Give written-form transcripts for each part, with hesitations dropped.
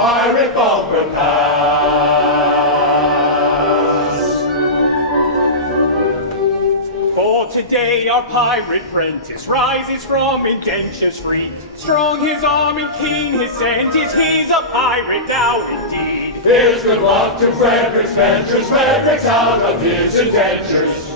pirate bumper pass. For today our pirate prentice rises from indentures free. Strong his arm and keen his scent is, he's a pirate now indeed. Here's good luck to Frederick's ventures, Frederick's out of his adventures.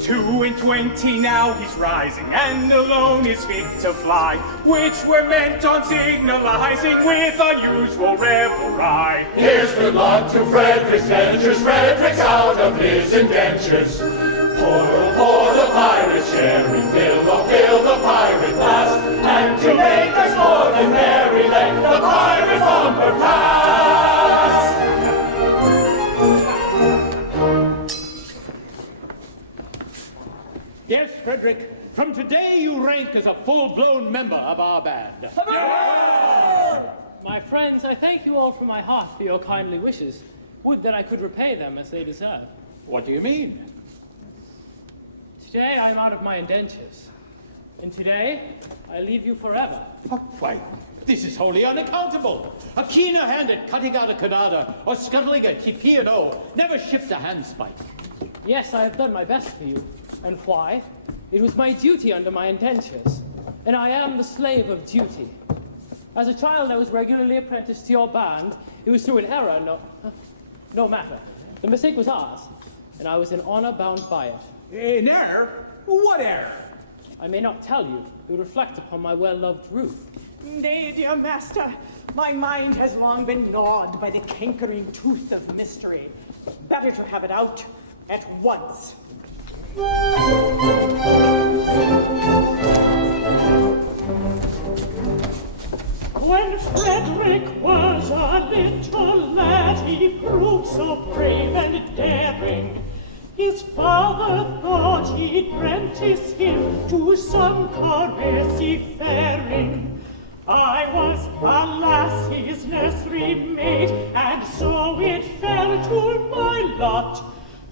2 and 20 now he's rising, and alone is fit to fly, which were meant on signalizing with unusual revelry. Here's good luck to Frederick's ventures, Frederick's out of his indentures. Pour the pirate sherry, fill the pirate glass, and to make us more than merry, let the pirate bumper pass. Yes, Frederick, from today you rank as a full-blown member of our band. My friends, I thank you all from my heart for your kindly wishes. Would that I could repay them as they deserve. What do you mean? Today I am out of my indentures. And today I leave you forever. Why, this is wholly unaccountable. A keener hand at cutting out a canada or scuttling a P&O never shipped a handspike. Yes, I have done my best for you. And why? It was my duty under my indentures. And I am the slave of duty. As a child, I was regularly apprenticed to your band. It was through an error, no matter. The mistake was ours, and I was in honor bound by it. An error? What error? I may not tell you. It would reflect upon my well-loved Ruth. Nay, dear master, my mind has long been gnawed by the cankering tooth of mystery. Better to have it out at once. When Frederick was a little lad, he proved so brave and daring. His father thought he'd prentice him to some career seafaring. I was, alas, his nursery maid, and so it fell to my lot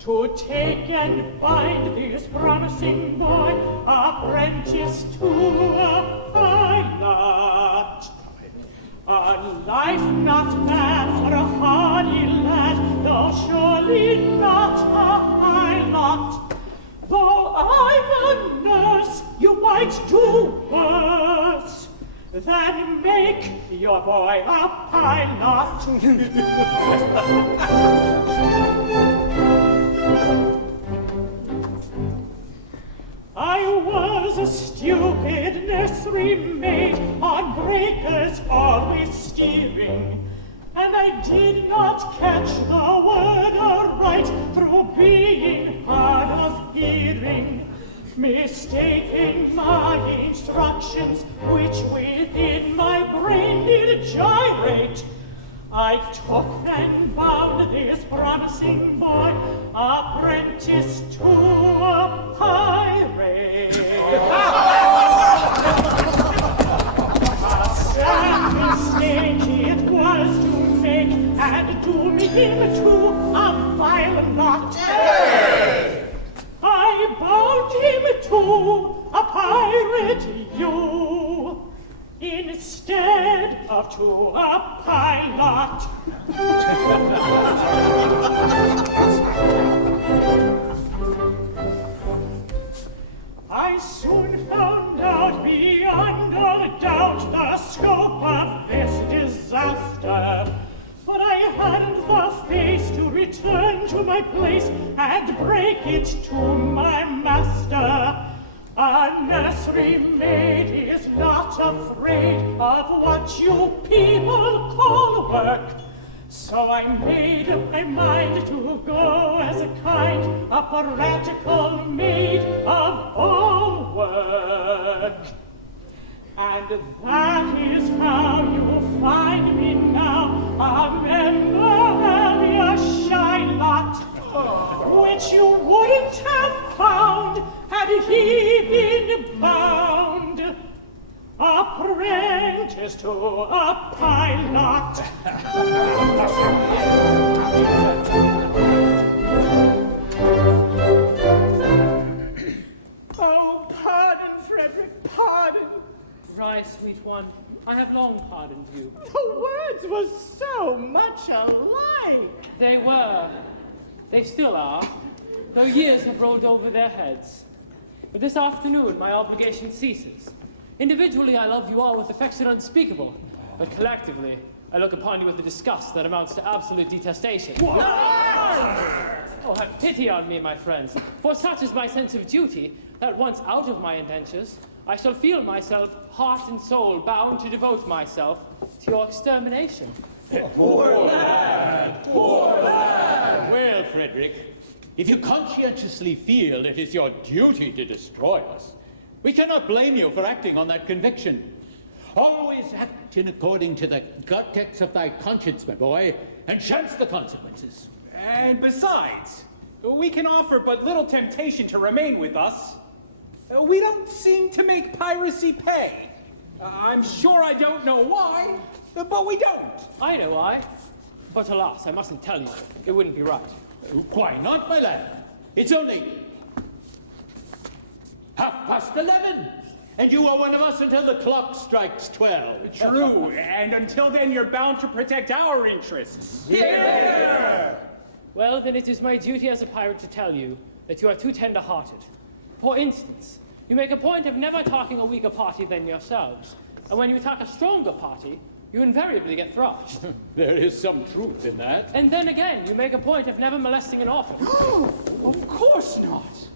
to take and bind this promising boy apprentice to a pilot. A life not bad for a hardy lad, though surely not a high lot. Though I'm a nurse, you might do worse than make your boy a pilot. I was a stupid nursery maid, on breakers always steering, and I did not catch the word aright through being hard of hearing, mistaking my instructions, which within my brain did gyrate. I took and bound this promising boy apprentice to a pirate. A sad mistake it was to make and doom him to a vile lot. I bound him to a pirate, you, instead of to a pilot. I soon found out beyond all doubt the scope of this disaster, but I hadn't the face to return to my place and break it to my master. A nursery maid is not afraid of what you people call work. So I made up my mind to go as a kind of piratical maid of all work. And that is how you find me now, a member of your shy lot, which you wouldn't have found had he been bound apprentice to a pilot. Oh, pardon, Frederick, pardon. Rise, sweet one. I have long pardoned you. The words were so much alike. They were. They still are, though years have rolled over their heads. But this afternoon, my obligation ceases. Individually, I love you all with affection unspeakable, but collectively, I look upon you with a disgust that amounts to absolute detestation. Oh, have pity on me, my friends, for such is my sense of duty that once out of my indentures, I shall feel myself, heart and soul, bound to devote myself to your extermination. Poor lad! Poor lad! Well, Frederick, if you conscientiously feel it is your duty to destroy us, we cannot blame you for acting on that conviction. Always act in according to the cortex of thy conscience, my boy, and chance the consequences. And besides, we can offer but little temptation to remain with us. We don't seem to make piracy pay. I'm sure I don't know why, but we don't. I know why. But alas, I mustn't tell you. It wouldn't be right. Why not, my lad? It's only 11:30, and you are one of us until the clock strikes 12. True, and until then you're bound to protect our interests. Well, then it is my duty as a pirate to tell you that you are too tender-hearted. For instance, you make a point of never attacking a weaker party than yourselves, and when you attack a stronger party, you invariably get thrashed. There is some truth in that. And then again, you make a point of never molesting an orphan. Of course not.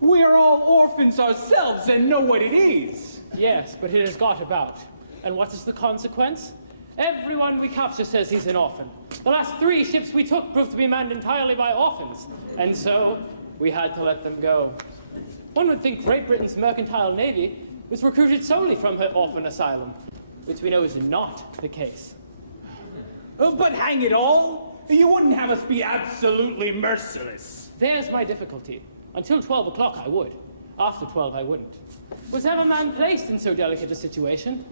We are all orphans ourselves and know what it is. Yes, but it has got about. And what is the consequence? Everyone we capture says he's an orphan. The last 3 ships we took proved to be manned entirely by orphans, and so we had to let them go. One would think Great Britain's mercantile navy was recruited solely from her orphan asylum, which we know is not the case. But hang it all, you wouldn't have us be absolutely merciless. There's my difficulty. Until 12 o'clock I would. After 12 I wouldn't. Was ever man placed in so delicate a situation?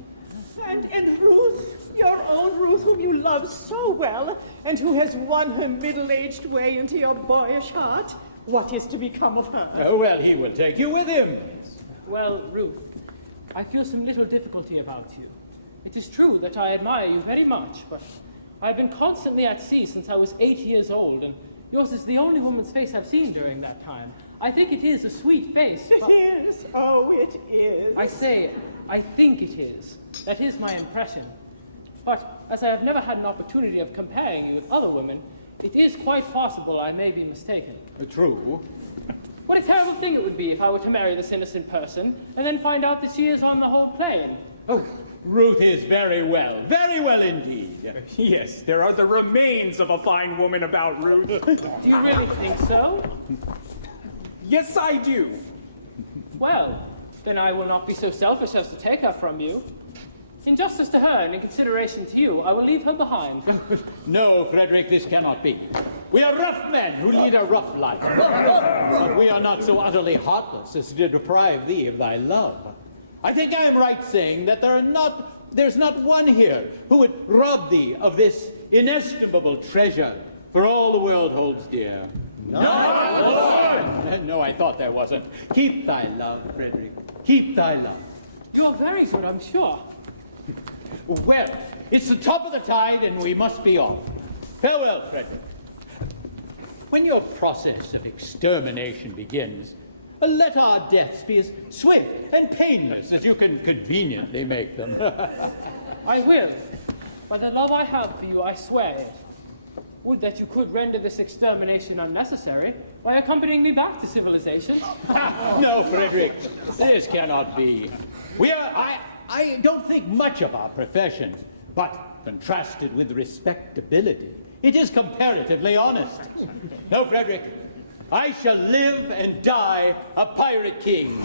And Ruth, your own Ruth, whom you love so well, and who has won her middle-aged way into your boyish heart, what is to become of her? Oh, well, he will take you with him. Well, Ruth, I feel some little difficulty about you. It is true that I admire you very much, but I've been constantly at sea since I was 8 years old, and yours is the only woman's face I've seen during that time. I think it is a sweet face, but... It is. Oh, it is. I say, I think it is. That is my impression. But as I have never had an opportunity of comparing you with other women, it is quite possible I may be mistaken. True. What a terrible thing it would be if I were to marry this innocent person, and then find out that she is on the whole plane. Oh, Ruth is very well indeed. Yes, there are the remains of a fine woman about, Ruth. Do you really think so? Yes, I do. Well, then I will not be so selfish as to take her from you. In justice to her and in consideration to you, I will leave her behind. No, Frederick, this cannot be. We are rough men who lead a rough life. But we are not so utterly heartless as to deprive thee of thy love. I think I am right saying that there's not one here who would rob thee of this inestimable treasure for all the world holds dear. Not one! No, I thought there wasn't. Keep thy love, Frederick. Keep thy love. You're very good, I'm sure. Well, it's the top of the tide and we must be off. Farewell, Frederick. When your process of extermination begins, let our deaths be as swift and painless as you can conveniently make them. I will. By the love I have for you, I swear it. Would that you could render this extermination unnecessary by accompanying me back to civilization. No, Frederick, this cannot be. I don't think much of our profession, but contrasted with respectability, it is comparatively honest. No, Frederick, I shall live and die a pirate king.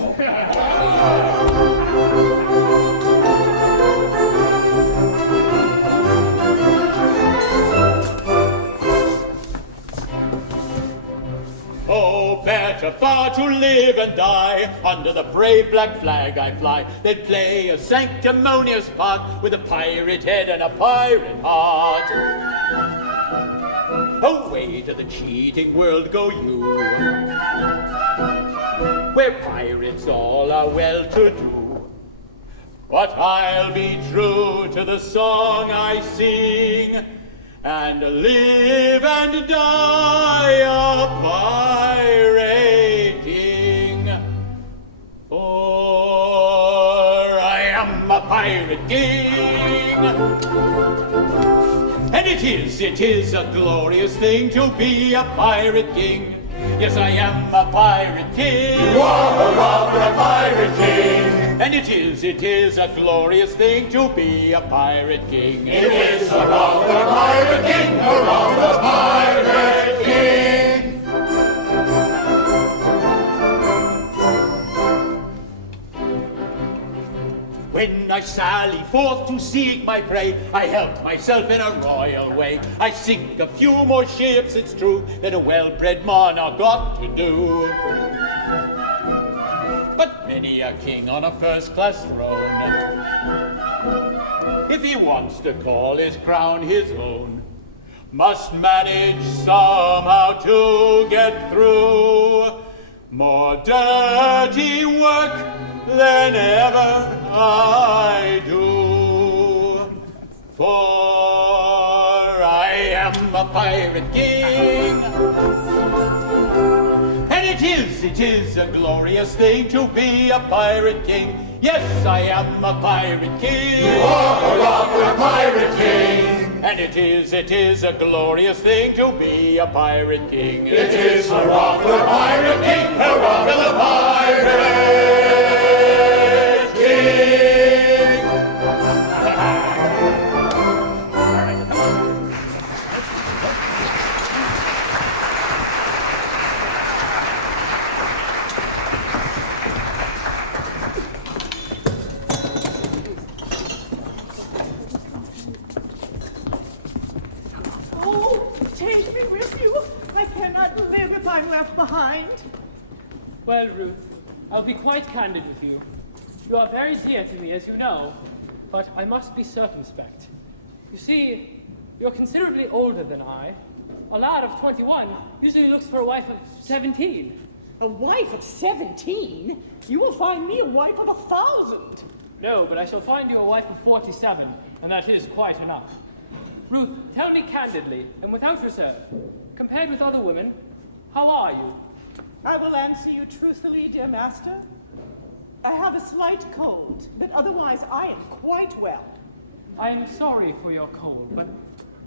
Oh, better far to live and die under the brave black flag I fly than play a sanctimonious part with a pirate head and a pirate heart. Away to the cheating world go you, where pirates all are well-to-do. But I'll be true to the song I sing, and live and die a pirating. For I am a pirate king. And it is a glorious thing to be a pirate king. Yes, I am a pirate king. You are a robber, pirate king. And it is a glorious thing to be a pirate king. It is a robber, pirate king, a robber, pirate king. When I sally forth to seek my prey, I help myself in a royal way. I sink a few more ships, it's true, than a well-bred monarch ought to do. But many a king on a first-class throne, if he wants to call his crown his own, must manage somehow to get through more dirty work than ever I do. For I am a pirate king. And it is a glorious thing to be a pirate king. Yes, I am a pirate king. You are a robber, pirate king. And it is a glorious thing to be a pirate king. It is a robber, pirate king, a robber, pirate king. Take me with you. I cannot live if I'm left behind. Well, Ruth, I'll be quite candid with you. You are very dear to me, as you know, but I must be circumspect. You see, you're considerably older than I. A lad of 21 usually looks for a wife of 17. A wife of 17? You will find me a wife of 1,000. No, but I shall find you a wife of 47, and that is quite enough. Ruth, tell me candidly, and without reserve, compared with other women, how are you? I will answer you truthfully, dear master. I have a slight cold, but otherwise I am quite well. I am sorry for your cold, but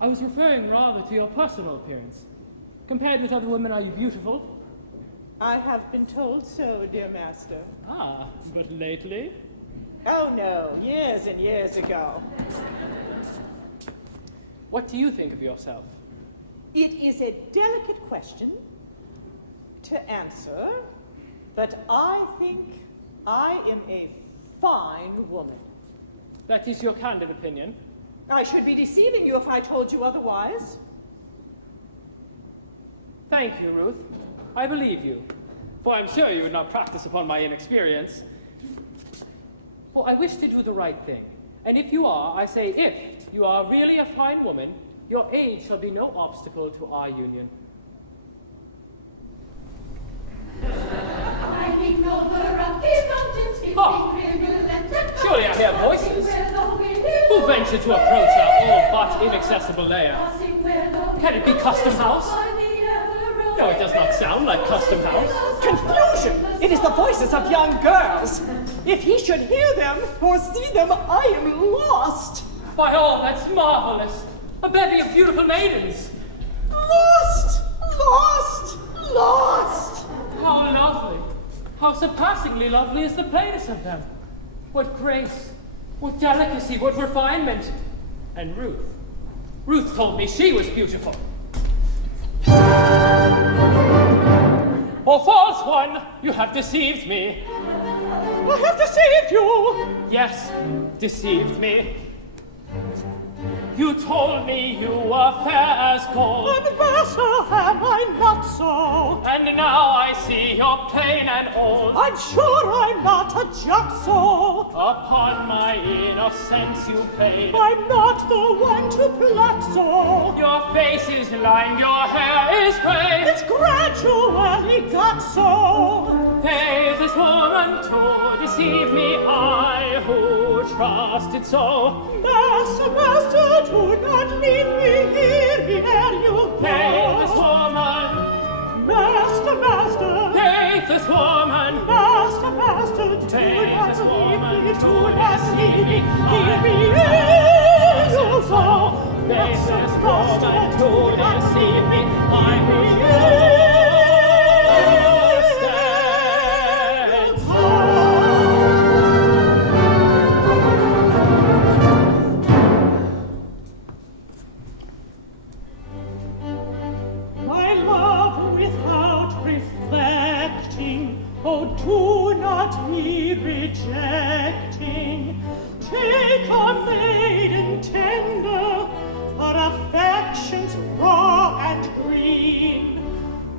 I was referring rather to your personal appearance. Compared with other women, are you beautiful? I have been told so, dear master. Ah, but lately? Oh no, years and years ago. What do you think of yourself? It is a delicate question to answer, but I think I am a fine woman. That is your candid opinion. I should be deceiving you if I told you otherwise. Thank you, Ruth. I believe you, for I'm sure you would not practice upon my inexperience. For I wish to do the right thing, and if you are, I say if you are really a fine woman, your age shall be no obstacle to our union. Surely I hear voices. Who ventured to approach our all but inaccessible lair? Can it be Custom House? No, it does not sound like Custom House. Confusion! It is the voices of young girls. If he should hear them or see them, I am lost. By all that's marvelous! A bevy of beautiful maidens! Lost! Lost! Lost! How lovely! How surpassingly lovely is the plainness of them! What grace! What delicacy! What refinement! And Ruth. Ruth told me she was beautiful. Oh, false one! You have deceived me! I have deceived you! Yes, deceived me. You told me you were fair as gold. And better am I not so. And now I see you're plain and old. I'm sure I'm not a jocko. Upon my innocence you played. I'm not the one to plot so. Your face is lined, your hair is gray. It's gradually got so. Faithless woman to deceive me, I who trusted so. Master, master, do not leave me here ere you Faithless go. woman, Master, master, faithless woman, master, master, do faithless not woman, leave me, do do not not leave leave me. me here ere you go. faithless woman, to deceive me, I will stand. My love without reflecting, oh, do not me rejecting. Take a maiden tender, for affections raw and green,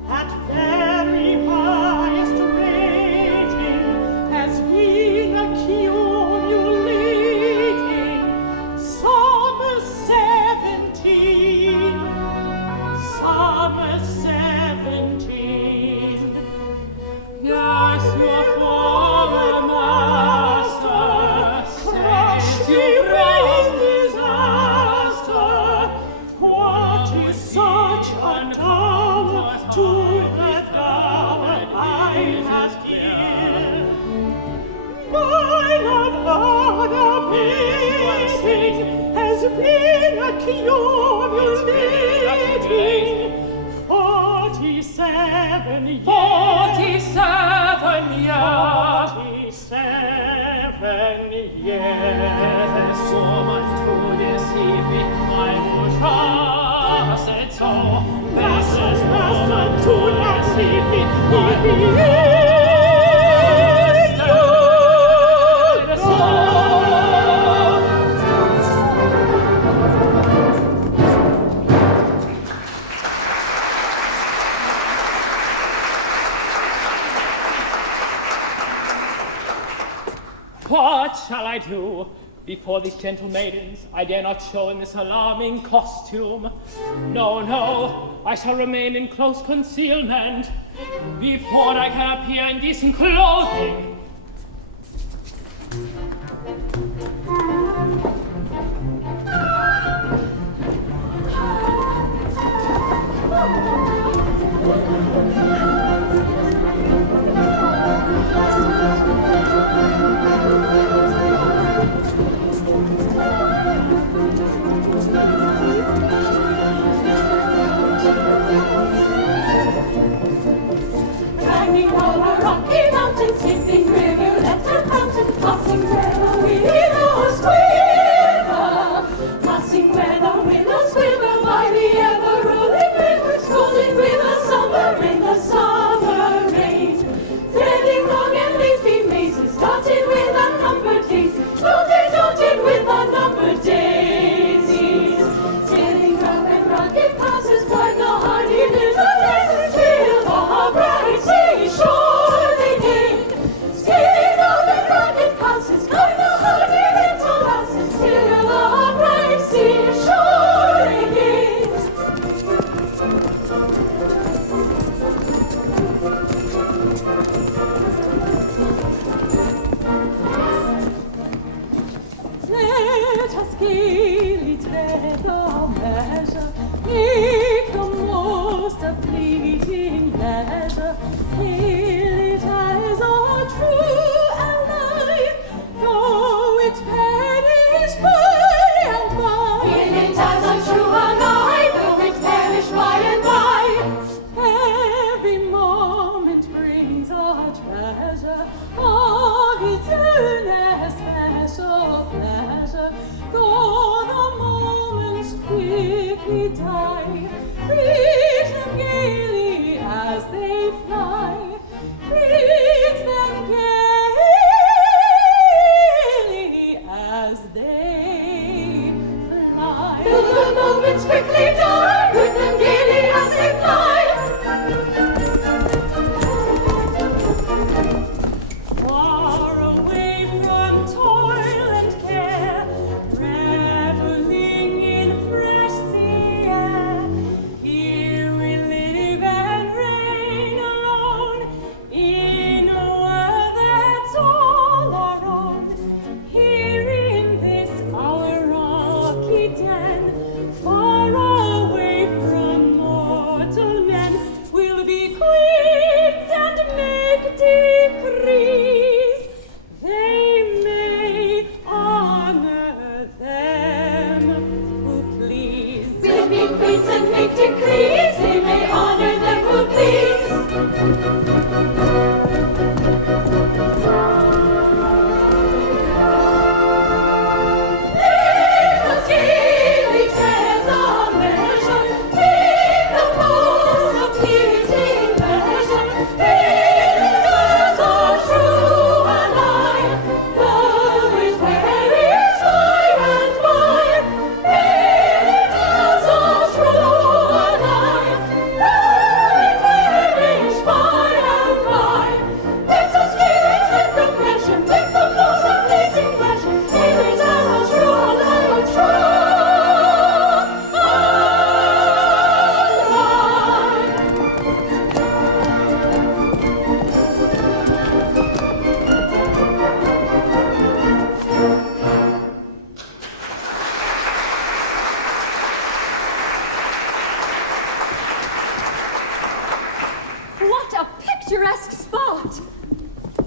at very highest rating, has been accumulating summer 17. Summer 17. Yes, your former master saves you from disaster. What is such a dower to the dower I have here? My love unabating has been accumulating 47 years. 47 years. 47 years. Faithless woman, to deceive me, I will trust it so. Master, Faithless master, woman, do not leave me here. What shall I do? Before these gentle maidens, I dare not show in this alarming costume. No, no, I shall remain in close concealment before I can appear in decent clothing. Climbing over rocky mountains, skipping rivulet and fountain, passing where the willows quiver, passing where the willows quiver by the ever-rolling river, scalding with the summer rain, threading long and leafy mazes, dotted with unnumbered daisies, dotted with unnumbered daisies, sailing rough and rugged passes, climb the hardy little lasses, till the bright seashore they gain. Sailing rough and rugged passes, climb the hardy little lasses, till the bright seashore they gain. Let us gaily tread our measure, make the most of fleeting leisure, hail it as our true ally, though it perish by and by. Hail it as our true ally, though it perish by and by. Every moment brings our treasure of its own especial pleasure, though the moments quickly die. Greet them gaily as they fly. Greet them gaily as they fly. Though the moments quickly die, greet them gaily as they fly. Far away from toil and care, reveling in fresh sea air,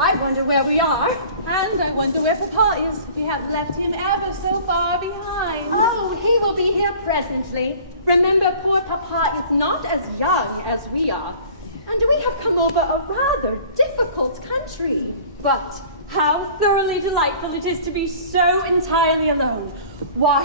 I wonder where we are. And I wonder where Papa is. We have left him ever so far behind. Oh, he will be here presently. Remember, poor Papa is not as young as we are. And we have come over a rather difficult country. But how thoroughly delightful it is to be so entirely alone. Why,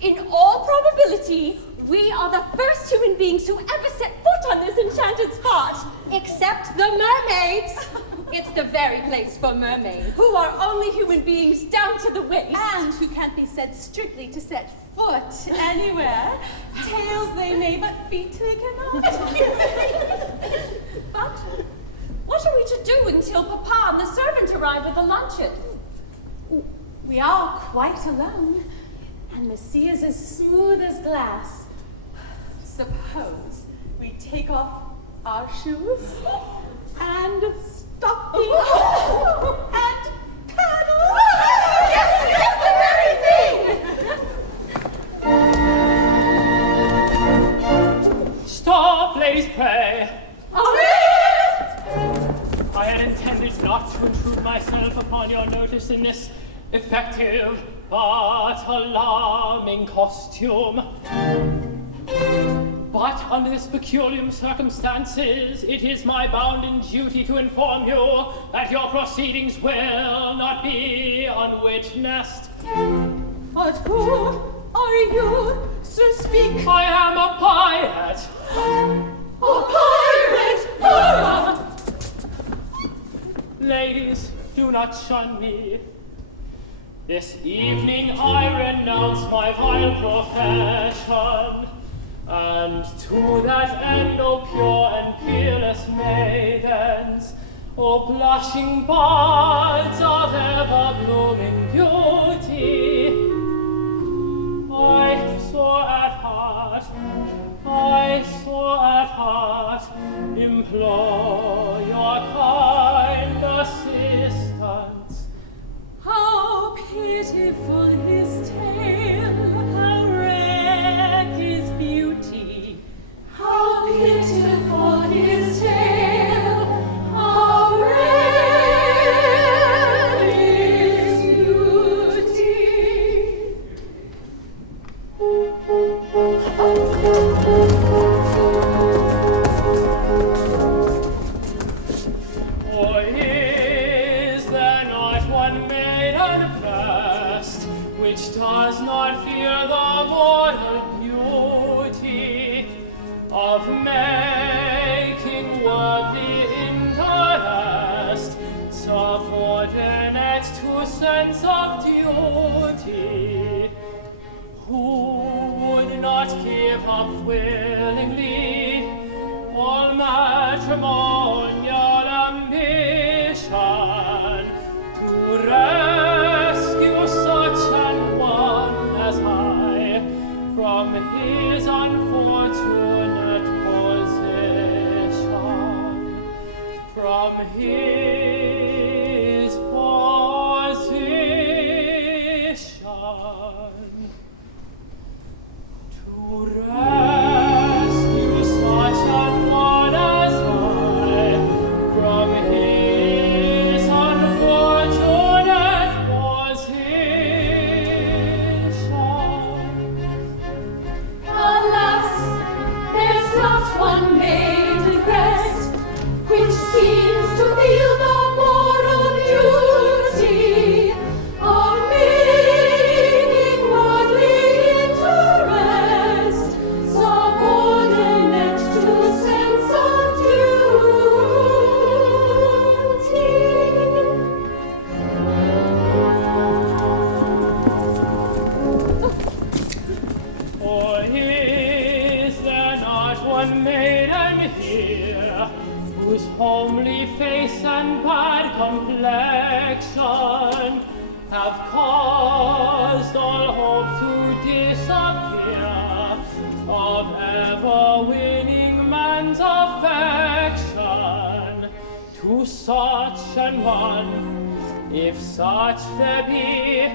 in all probability, we are the first human beings who ever set foot on this enchanted spot. Except the mermaids. It's the very place for mermaids, who are only human beings down to the waist. And who can't be said strictly to set foot anywhere. Tails they may, but feet they cannot. But what are we to do until Papa and the servant arrive with the luncheon? We are quite alone, and the sea is as smooth as glass. Suppose we take off our shoes and stockings and paddle. Yes, the very thing. Stop, ladies, pray. I had intended not to intrude myself upon your notice in this effective but alarming costume. But under this peculiar circumstances, it is my bounden duty to inform you that your proceedings will not be unwitnessed. But who are you, Sir Speak? I am a pirate. A pirate! Ladies, do not shun me. This evening I renounce my vile profession, and to that end, O pure and peerless maidens, O blushing buds of ever-blooming beauty, I sore at heart, implore your kind assistance. How pitiful his tale, how rare his beauty. How pitiful his tale, how rare his beauty. Or is there not one maiden breast which does not fear the mortal beauty of making worldly interest subordinate to sense of duty? Who would not give up willingly all matrimonial ambition to rescue such an one as I from his unfortunate position, from his position. To rescue such an one as I from his unfortunate position. Alas, there's not one maiden breast which seems to feel the moral beauty of making worldly interest subordinate to sense of Or is there not one maiden here whose homely face and bad complexion have caused all hope to disappear of ever winning man's affection? To such an one, if such there be,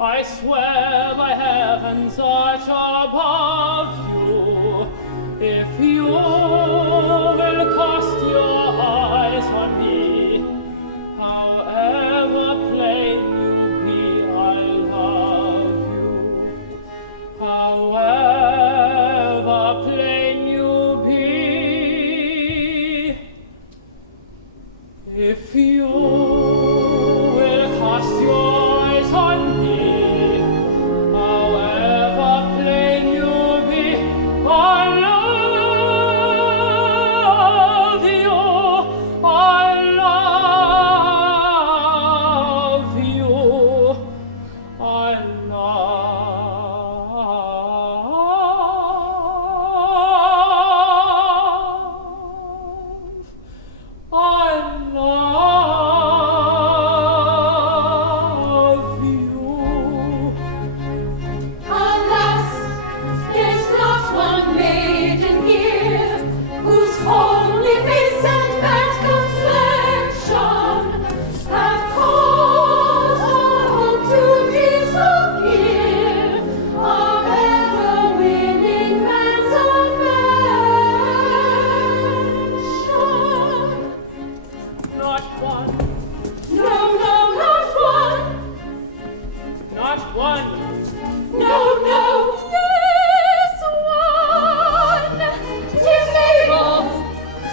I swear by heavens arch above you, if you will cast your eyes on me, If you will cast your eyes on me, however plain you'll be, I love you, I love you, I love you. Alas, there's not one maiden here whose homely face and bad complexion have caused all to disappear of ever-winning man's affection. Not one, No, no, not one. not one. No, no. Yes, one. 'Tis Mabel.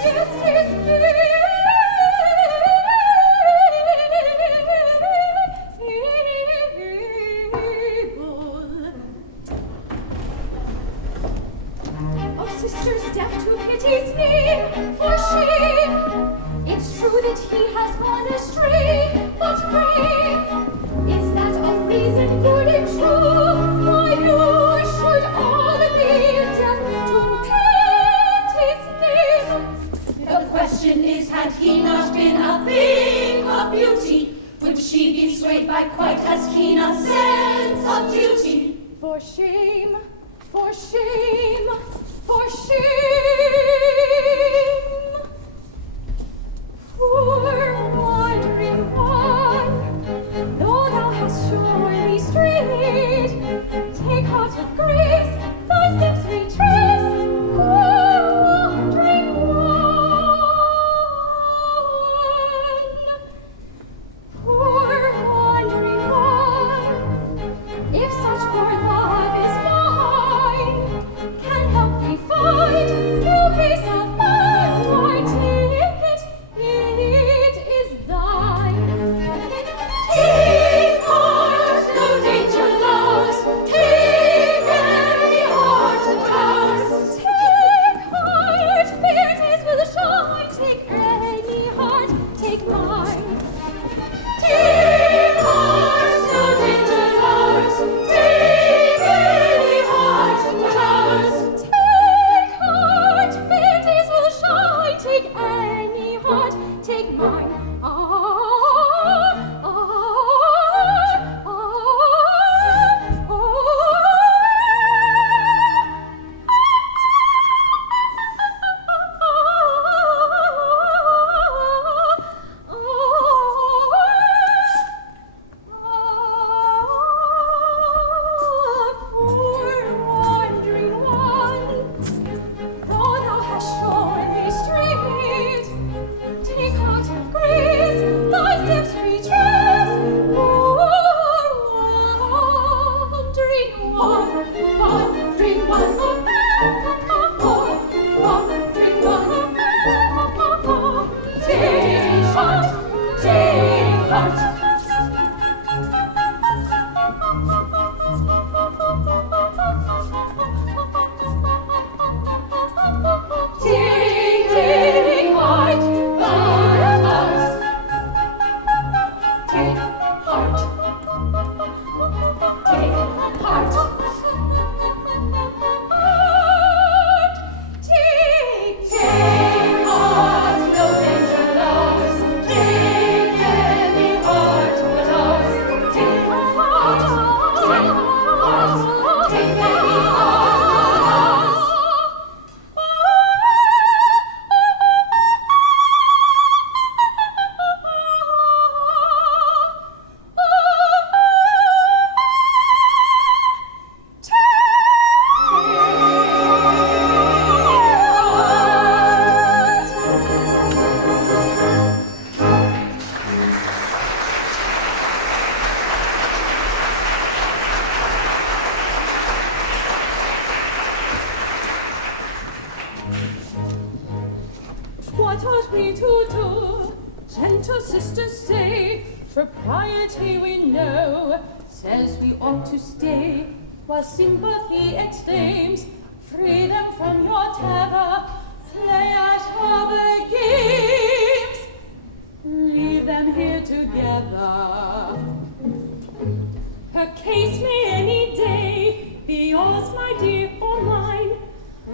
Yes, 'tis Mabel. Oh, sisters, deaf to pity's name, for shame. It's true that he has gone astray, but pray, is that of reason good and true? Why you should all be deaf to pity's name? The question is, had he not been a thing of beauty, would she be swayed by quite as keen a sense of duty? For shame, for shame, for shame. Poor wandering one, though thou hast shorn me straight, take heart of grace, thy steps retrace. Poor wandering one, poor wandering one, if such poor love is mine, can help thee find true peace of mind, why take it, it is thine. Take heart, no danger loves, take any heart of ours. Take heart, fear days will shine, take any heart, take mine. Take heart, no danger loves, take any heart of ours. Take heart, fear days will shine, take any heart, take mine. Poor wandering one, though thou hast shorn me straight, take heart of grace, thy steps retrace. Poor wandering one, wandering one, wandering one. Take heart, take heart. Take heart, take heart, take heart, take heart, no danger loves, take any heart. gentle sisters say, propriety we know says we ought to stay, while sympathy exclaims, free them from your terror, play at other games, leave them here together. Her case may any day be yours, my dear, or mine.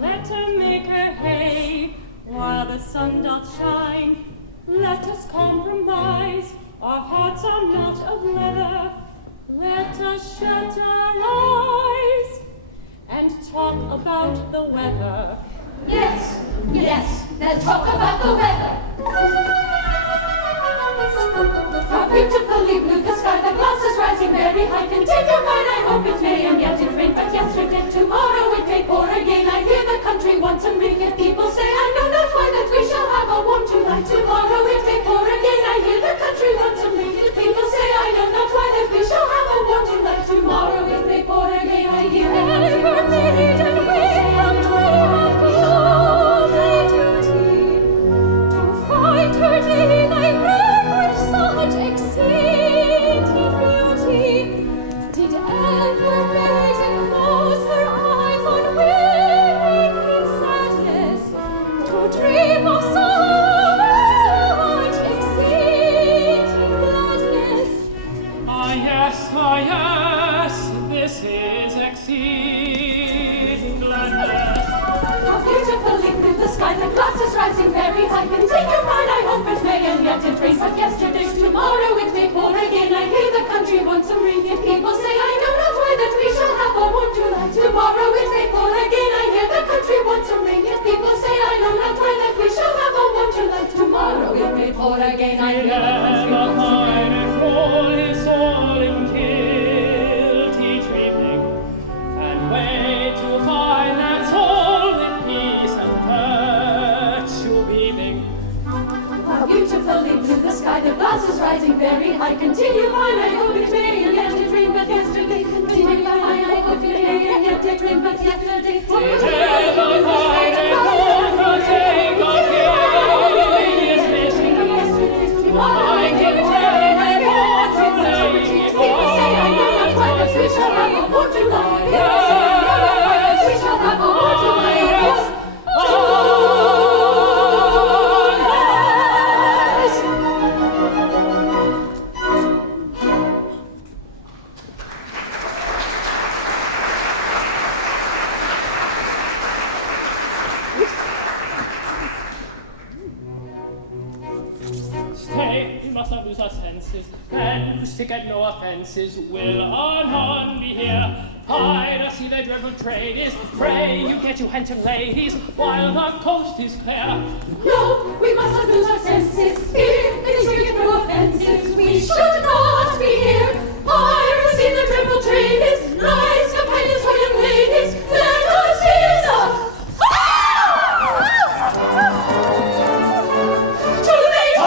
Let her make her hay while the sun doth shine. Let us compromise, our hearts are not of leather. Let us shut our eyes and talk about the weather. Yes, yes, let's talk about the weather. How beautifully blue the sky, the glass is rising very high. Continue fine, I hope it may, and yet it rained but yesterday. Tomorrow it may pour again. I hear the country wants some rain, yet people say, I know not why, that we shall have a warm tonight. Tomorrow it may pour again. I hear the country wants some rain, yet people say, I know not why, that we shall have a warm tonight. Tomorrow it may pour again. I hear the country wants some rain, yet people say, I know not why, that we shall have a warm tonight. To find her day thy fragrance such exceeding beauty, did ever maiden close her eyes on wearing sadness, to dream of such exceeding gladness? Yes, this is exceeding gladness. How beautifully blue the sky, the glass is rising very high. Continue fine, I hope it may, and yet it rained but yesterday. Tomorrow it may pour again. I hear the country wants some rain, yet people say, I know not why, that we shall have a warm July. Tomorrow it may pour again. I hear the country wants some rain, yet people say, I know not why, that we shall have a warm July. Tomorrow it may pour again. I hear the country wants some rain. Roll his soul in guilty dreaming, and wait to find that soul in peace and virtue beaming. How beautifully blue the sky, the glass is rising very high. Continue fine, I hope it may, and yet it rained but yesterday. Continue fine, I hope it may, and yet it rained but yesterday. We shall have a warm July. Yes, we shall have a warm July. Yes. Stay, we must not lose our senses, and who stick at no offences will anon be here. Hide, I see their dreadful trade is, pray you get you handsome ladies, while the coast is clear. No, we must not lose our senses. Here, it is we get no offences. We should not be here. Hide, I see the dreadful trade is, nice companions for young ladies. Let us hear some. Too late!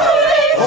Too late!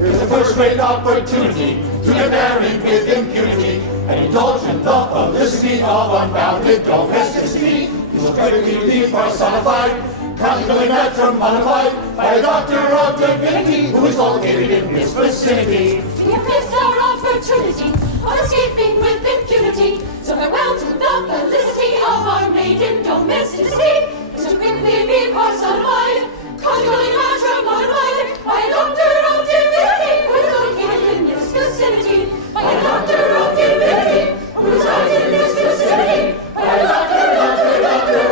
Here's a first-rate opportunity to get married with impunity and indulge in the felicity of unbounded domesticity. You'll quickly be personified, conjugally matrimonified by a doctor of divinity who is located in this vicinity. We have missed our opportunity of escaping with impunity, so farewell to the felicity of our maiden domesticity. So quickly be personified, conjugally matrimonified by a doctor of divinity who is located in this vicinity. By a doctor of divinity who is located in this vicinity. By a doctor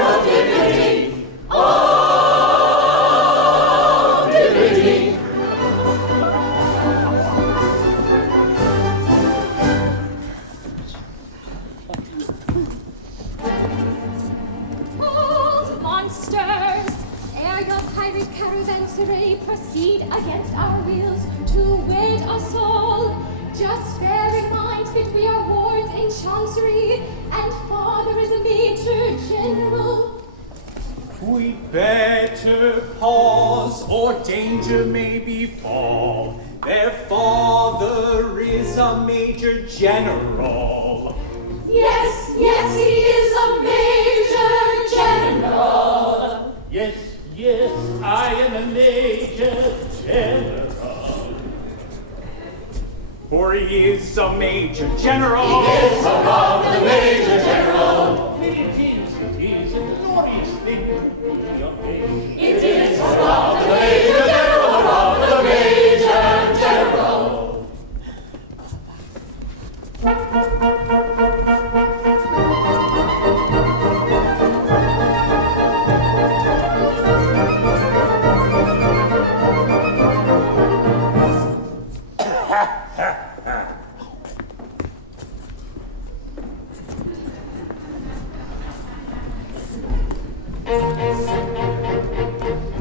of divinity. Of divinity. Old monsters, ere your pirate caravanserai proceed against our wills to wed us all, just bear in mind that we are wards in chancery, and father is a major general. We'd better pause, or danger may befall. Their father is a major general. Yes, yes, he is a major general. is a major general. He is above the major general. It is a glorious thing to be your name. It is above the major general, above the major general.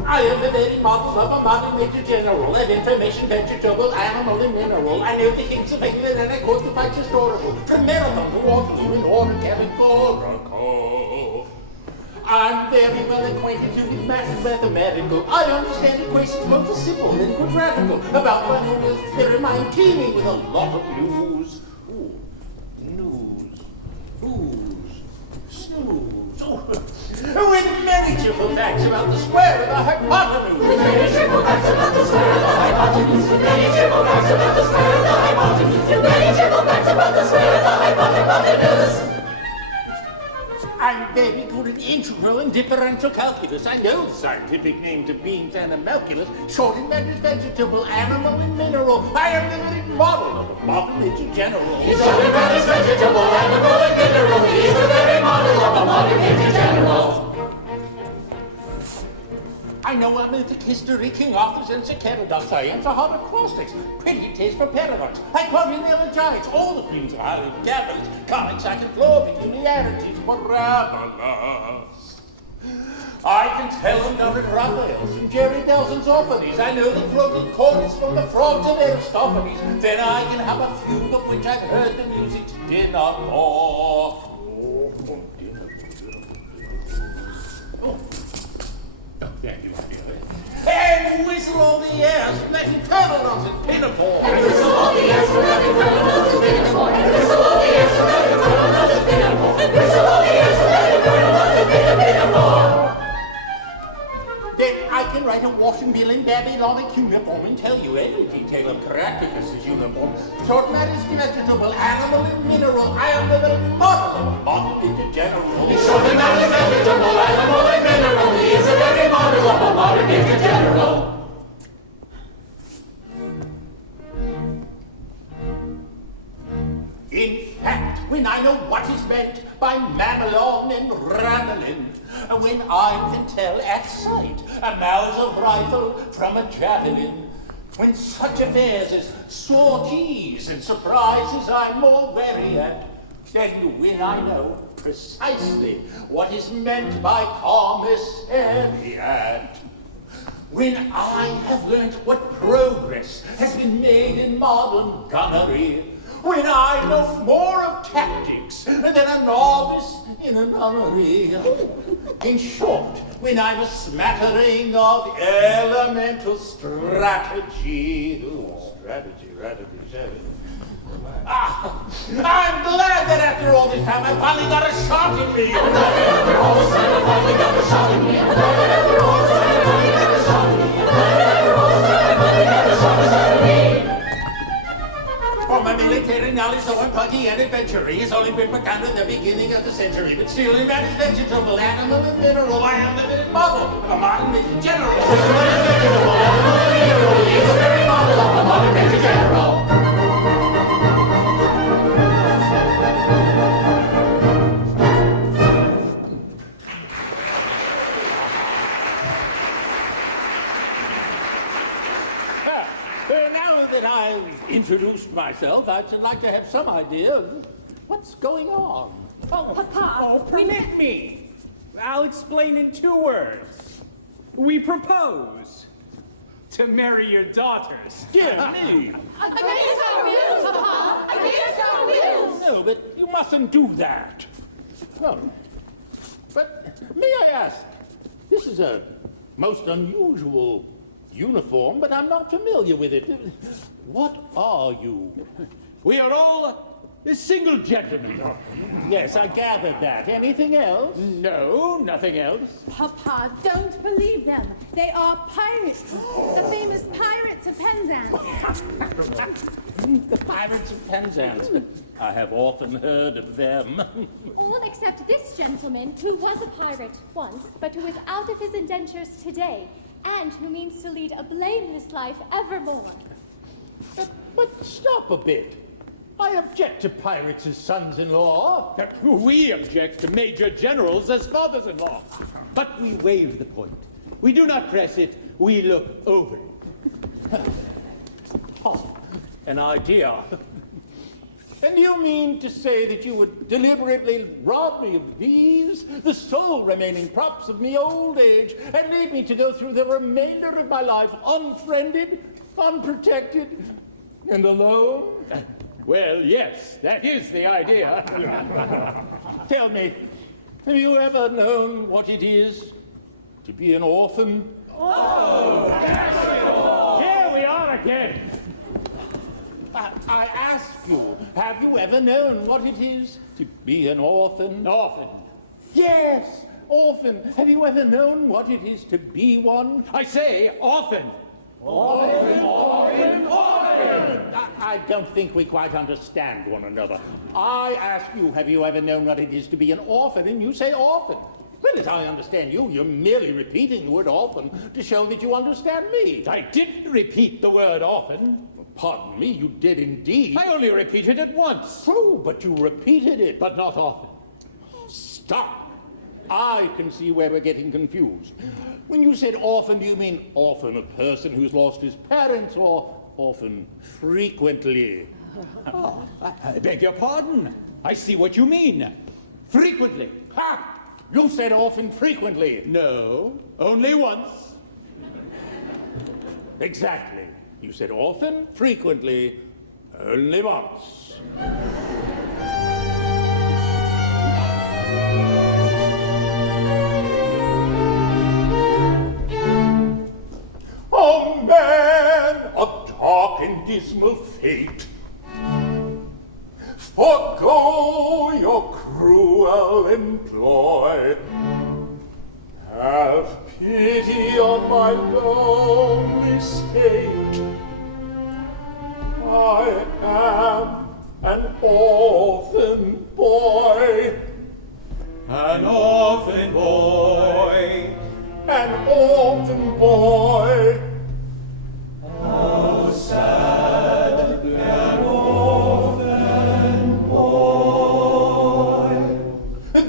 I am the very model of a modern major general, an information vegetable, animal, and mineral. I know the kings of England and I quote the facts historical. From Marathon to Waterloo in order categorical. I'm very well acquainted with math mathematical. I understand equations both the simple and quadratical. About my own theory, I'm teeming with a lot of news. Ooh, news, booze, snooze. Oh. With many triple facts about the square of the hypotenuse. With many triple facts about the square of the hypotenuse. With many triple facts about the square of the hypotenuse. With many triple facts about the square of the hypotenuse. I'm very good at integral and differential calculus. I know the scientific name to beans and animalculous. Short and matters vegetable, animal, and mineral. I am the living model of a modern major general. His short and matters vegetable, animal, and mineral. He is the very model of a modern major general. I know Mythic history, King Arthur's and Sacerdox. I am for hard acrostics, pretty taste for paradox. I quote in elegiacs, all the queens of Highland Catholics, conics, I can flow peculiarities, marvelous. I can tell them Noted Raphael's from Jerry Delson's orphanies. I know the croaking chords from the frogs of Aristophanes. Then I can have a fugue of which I've heard the music to dinner for. And whistle all the airs from that eternal nonsense pinafore. And whistle all the airs from that eternal nonsense pinafore. And whistle all the airs from that eternal nonsense pinafore. And whistle all the airs from that eternal nonsense pinafore. Then I can write a washing bill in Babylonic uniform and tell you every detail of Caractacus's uniform. Short matters vegetable, animal, and mineral. I am the very model of a modern major general. His short matters vegetable, animal, and mineral. He is the very model of a modern major general. In fact, when I know what is meant by mamelon and ranelin, and when I can tell at sight a Mauser rifle from a javelin, when such affairs as sorties and surprises I'm more wary at, then when I know precisely what is meant by commissariat, when I have learnt what progress has been made in modern gunnery, when I know more of tactics than a novice in a nunnery. In short, when I'm a smattering of elemental strategy. I'm glad that after all this time I finally got a shot in me. I'm glad that after all this time I finally got a shot in me. I'm glad that after all this time I finally got a shot in me. I'm glad that after all this time I finally got a shot in me. For my military knowledge, though unplucky and adventure, has only been begun at the beginning of the century. But still, in that is vegetable, animal, and mineral, I am the very model of a modern major general. Vegetable, animal, and mineral. He is the very model of a modern major general. Now that I've introduced myself, I should like to have some idea of what's going on. Oh, Papa, permit me. I'll explain in 2 words. We propose to marry your daughters. Dear me! Against our wills, Papa! Against our wills! No, but you mustn't do that. Oh, but may I ask, this is a most unusual uniform, but I'm not familiar with it. What are you? We are all A single gentleman. Yes, I gathered that. Anything else? No, nothing else. Papa, don't believe them. They are pirates. The famous pirates of Penzance. The pirates of Penzance. I have often heard of them. All except this gentleman, who was a pirate once, but who is out of his indentures today, and who means to lead a blameless life evermore. But stop a bit. I object to pirates as sons-in-law. We object to major generals as fathers-in-law. But we waive the point. We do not press it, we look over it. Oh, an idea. And you mean to say that you would deliberately rob me of these, the sole remaining props of me old age, and leave me to go through the remainder of my life unfriended, unprotected, and alone? Well, yes, that is the idea. Tell me, have you ever known what it is to be an orphan? Here we are again. I ask you, have you ever known what it is to be an orphan? Orphan. Yes, orphan. Have you ever known what it is to be one? I say orphan. I don't think we quite understand one another. I ask you, have you ever known what it is to be an orphan? And you say orphan. Well, as I understand you, you're merely repeating the word orphan to show that you understand me. I didn't repeat the word orphan. Pardon me, you did indeed. I only repeated it once. True, but you repeated it. But not often. Stop. I can see where we're getting confused. When you said orphan, do you mean orphan, a person who's lost his parents, or orphan frequently? I beg your pardon. I see what you mean. Frequently. Ha! You said orphan frequently. No, only once. Exactly. You said orphan frequently, only once. Oh man of dark and dismal fate, forgo your cruel employ. Have pity on my lonely state. I am an orphan boy. An orphan boy. An orphan boy. Oh, sad, an orphan boy.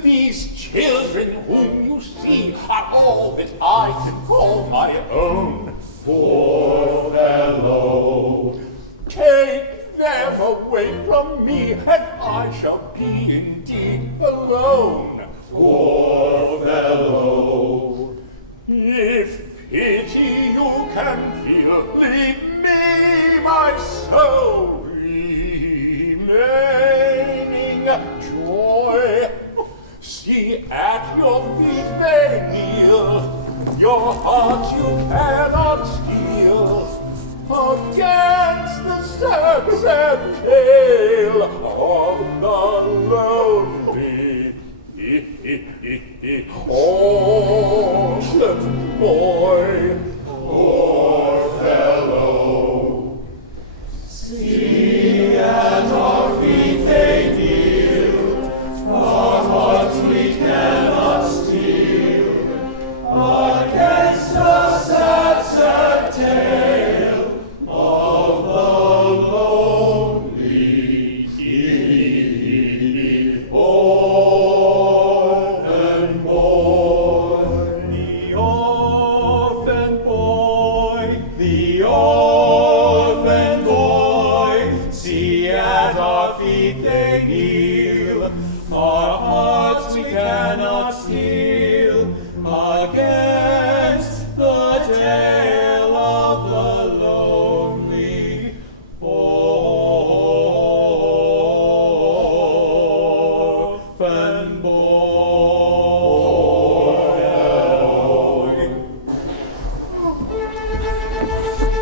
These children whom you see are all that I can call my own. Poor fellow. Take them away from me, and I shall be indeed alone. Poor fellow. If pity you can feel, leave me my soul remaining joy. See, at your feet they kneel, your heart you cannot steal. Against the sad tale of the lonely orphan boy. Poor fellow. See, at our feet they kneel, our hearts we cannot steal. Against the sad tale of the lonely orphan boy. The orphan boy, the orphan boy. See, at our feet they kneel, our hearts we cannot steal. Against the tale of the lonely orphan boy.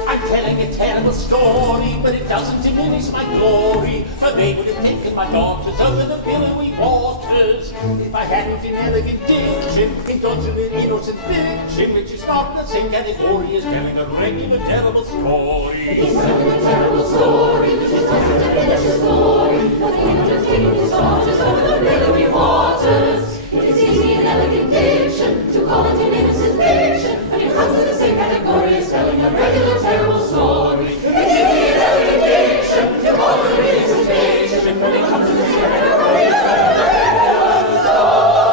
I'm telling a terrible story, but but it doesn't diminish my glory, for they would have taken my daughters over the billowy waters. If I hadn't inelegant diction, indulged in innocent fiction, which is not the same category as telling a regular terrible story. He's telling a terrible story, which is not to diminish his glory, but he would have taken his daughters over the billowy waters. It is easy in elegant diction to call it an innocent fiction, but it comes to the same category as telling a regular terrible story. It's easy in elegant diction to call it an innocent fiction, but it comes to the same category as telling a regular story.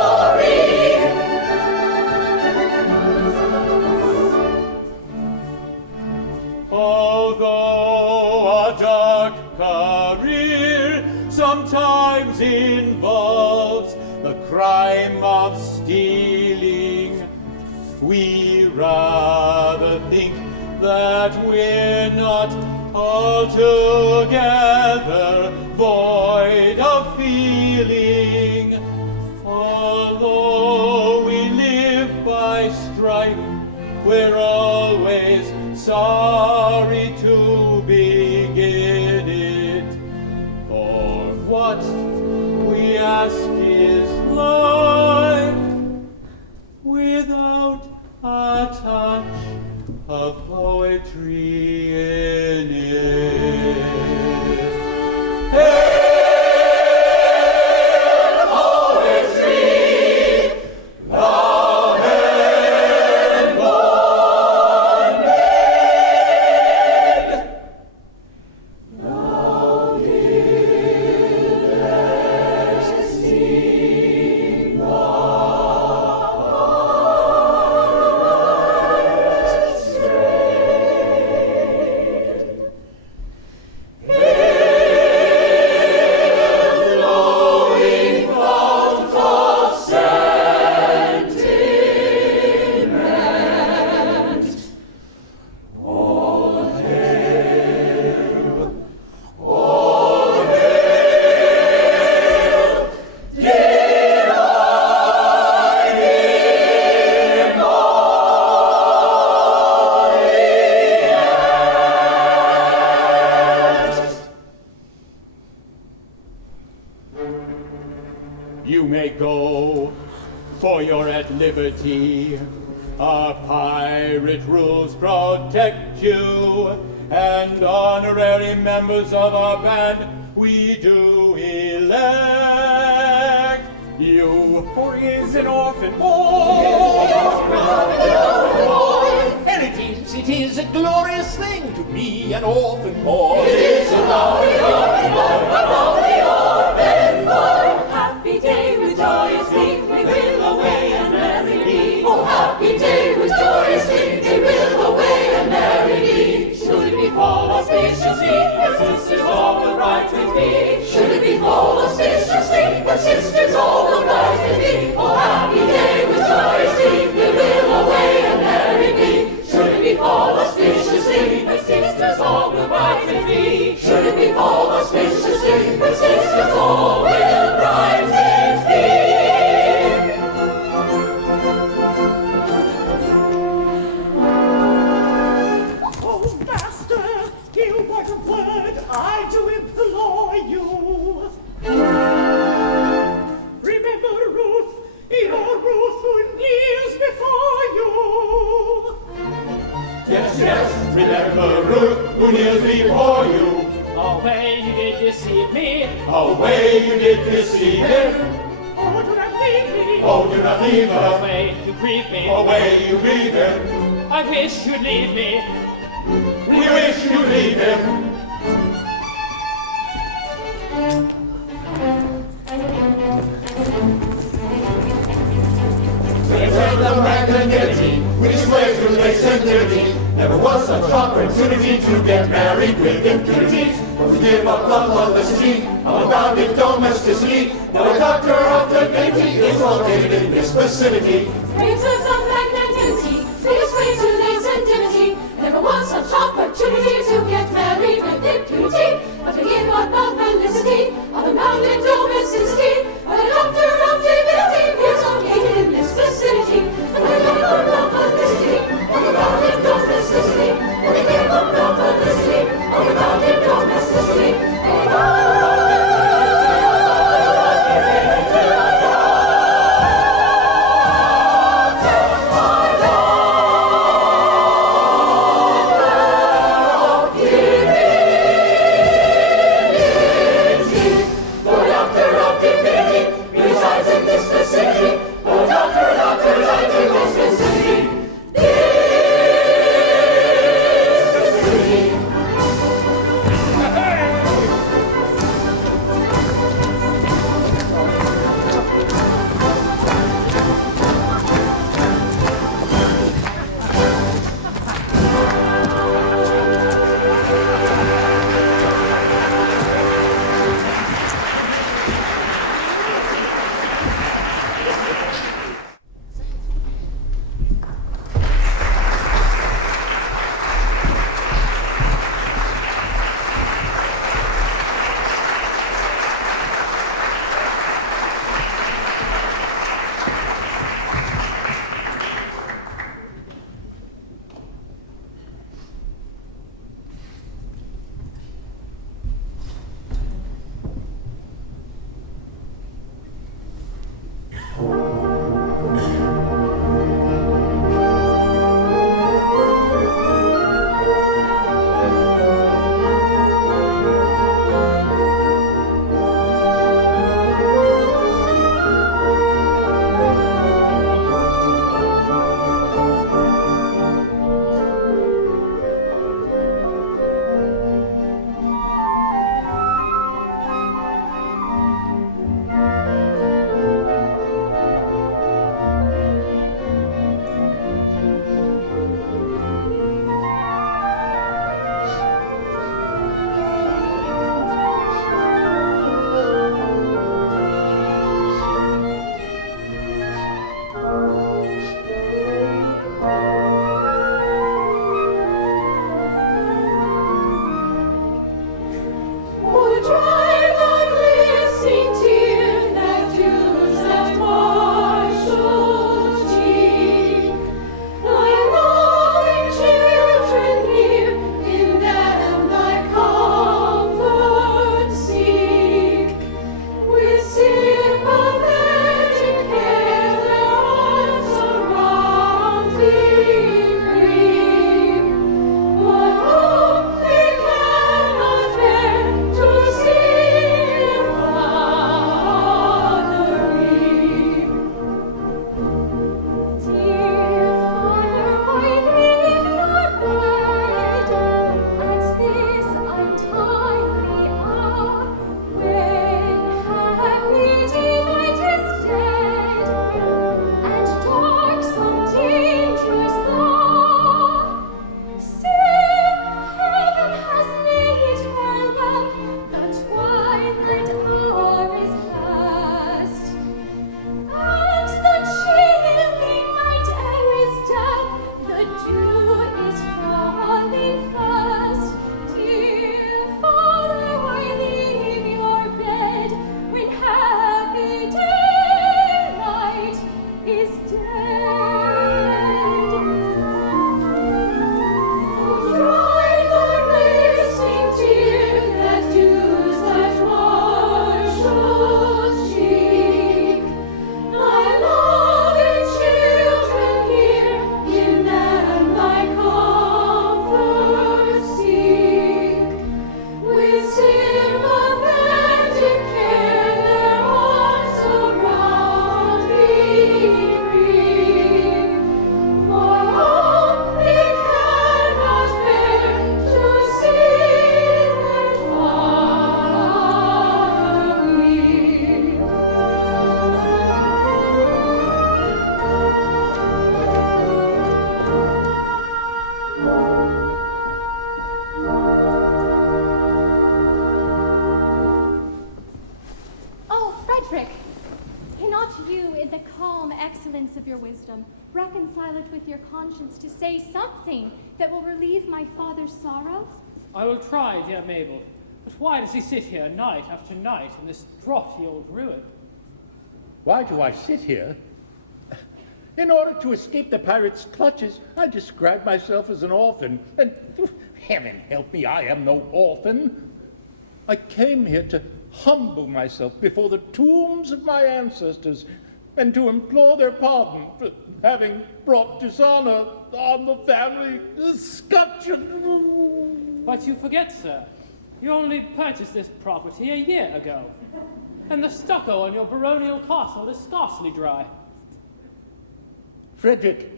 Although a dark career sometimes involves the crime of stealing, we rather think that we're not altogether void of feeling. Although we live by strife, we're always sorry to begin it. For what we ask is life without a touch of poetry in it. Hey! You may go, for you're at liberty. Our pirate rules protect you, and honorary members of our band we do elect you. For he is an orphan boy. And it is a glorious thing to be an orphan boy. It is a lovely orphan boy, a lovely orphan boy. Happy day with joyous leap, we will away and merry be. Oh, happy day with joyous leap, we will away and merry be. Should it befall auspiciously, her sisters all will right with me. Should it befall auspiciously, her sisters all will right with me. Oh, happy day with joyous leap, we will away and merry be. Should it befall auspiciously, her sisters all will right with me. Should it befall auspiciously, her sisters all will right with me. Oh, master, hear what a word I do implore you. Remember Ruth, your Ruth who kneels before you. Yes, yes, remember Ruth who kneels before you. Away you did deceive me. Away you did deceive him. Oh, do not leave me. Oh, do not leave her. Away you grieve me. Away you grieve him. I wish you'd leave me. We wish you leave him. Return the magnanimity, we display through lace and liberty. Never was such opportunity to get married with impunity. But we give up love publicity, unbounded domesticity. Now a doctor of divinity is located in this vicinity. Return the magnanimity, we display through lace and divinity. Never was such opportunity to get married with impunity. But to give up love felicity, of unbounded domesticity. A doctor of divinity is located in this vicinity. And we give up love felicity, of unbounded domesticity. And we give up love felicity, of unbounded domesticity. Reconcile it with your conscience to say something that will relieve my father's sorrow? I will try, dear Mabel. But why does he sit here night after night in this draughty old ruin? Why do I sit here? In order to escape the pirates' clutches, I described myself as an orphan, and heaven help me, I am no orphan. I came here to humble myself before the tombs of my ancestors and to implore their pardon for having brought dishonor on the family escutcheon. But you forget, sir, you only purchased this property a year ago, and the stucco on your baronial castle is scarcely dry. Frederick,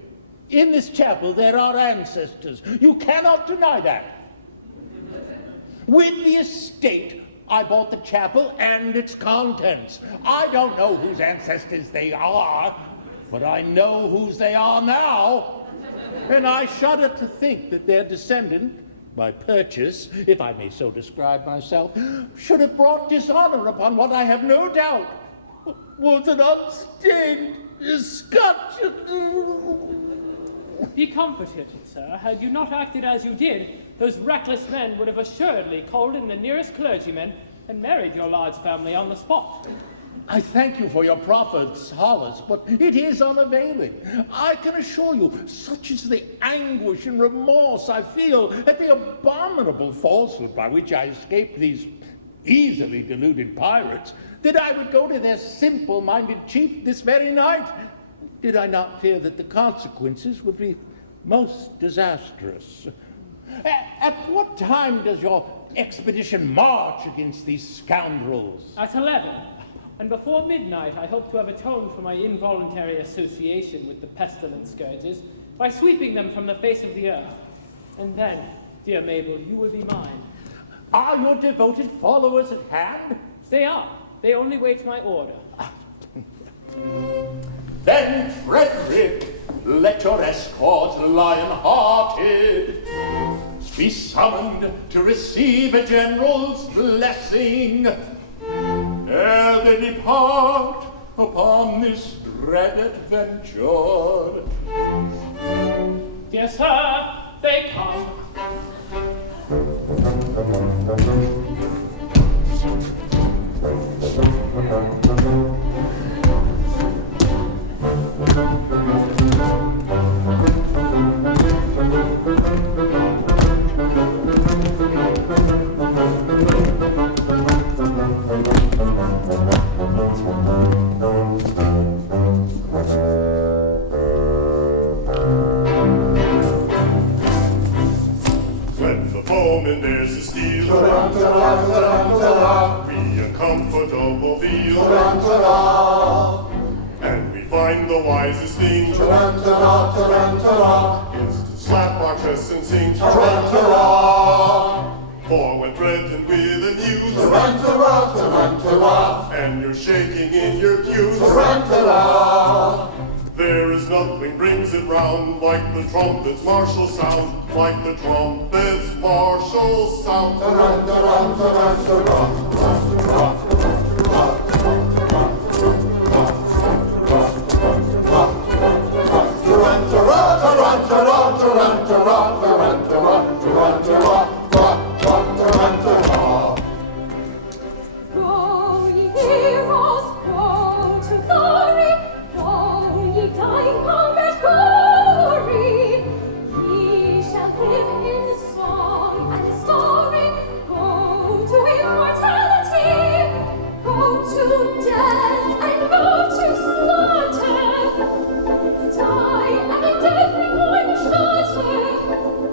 in this chapel there are ancestors. You cannot deny that. With the estate, I bought the chapel and its contents. I don't know whose ancestors they are, but I know whose they are now. And I shudder to think that their descendant, by purchase, if I may so describe myself, should have brought dishonor upon what I have no doubt was an unstained escutcheon. Be comforted, sir. Had you not acted as you did, those reckless men would have assuredly called in the nearest clergyman and married your large family on the spot. I thank you for your proffered solace, but it is unavailing. I can assure you, such is the anguish and remorse I feel at the abominable falsehood by which I escaped these easily deluded pirates, that I would go to their simple-minded chief this very night, did I not fear that the consequences would be most disastrous. At what time does your expedition march against these scoundrels? At 11. And before midnight, I hope to have atoned for my involuntary association with the pestilent scourges by sweeping them from the face of the earth. And then, dear Mabel, you will be mine. Are your devoted followers at hand? They are. They only wait my order. Then, Frederick, let your escort, lion-hearted, be summoned to receive a general's blessing ere they depart upon this dread adventure. Yes, sir, they come. When the foeman bears the steel, we a comfortable feel, and we find the wisest thing is to slap our chests and sing. For when threatened with a news, and you're shaking in your pews, there is nothing brings it round like the trumpet's martial sound, like the trumpet's martial sound. Go, ye heroes, go to glory. Go, ye dying combat, glory. Ye shall live in song and story. Go to immortality. Go to death and go to slaughter. Die and in death reborn slaughter.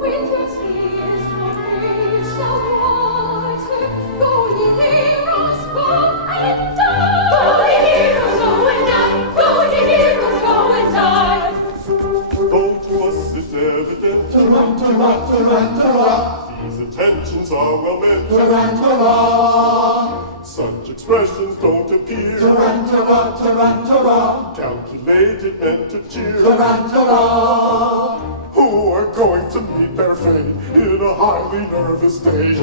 With your tears for grace shall water. Go, ye heroes, go and die. Go, ye heroes, go and die. Go, ye heroes, go and die. Though to us it's evident, these attentions are well meant. Such expressions don't appear calculated meant to cheer. Who are going to meet their fate in a highly nervous state.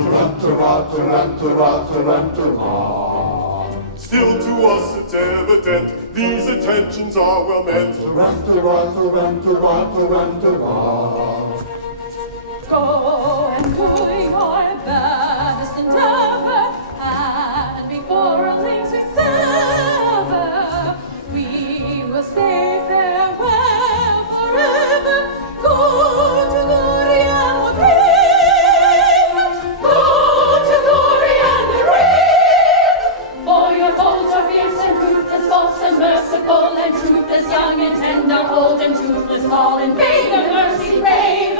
Still to us it's evident, these attentions are well meant. Go and do your baddest endeavor, and before all things we sever, we will say farewell forever. Go to glory and the grave. Go to glory and the grave. For your foes are fierce and ruthless, false and merciful and truthless, young and tender, old and toothless, all in vain of mercy crave.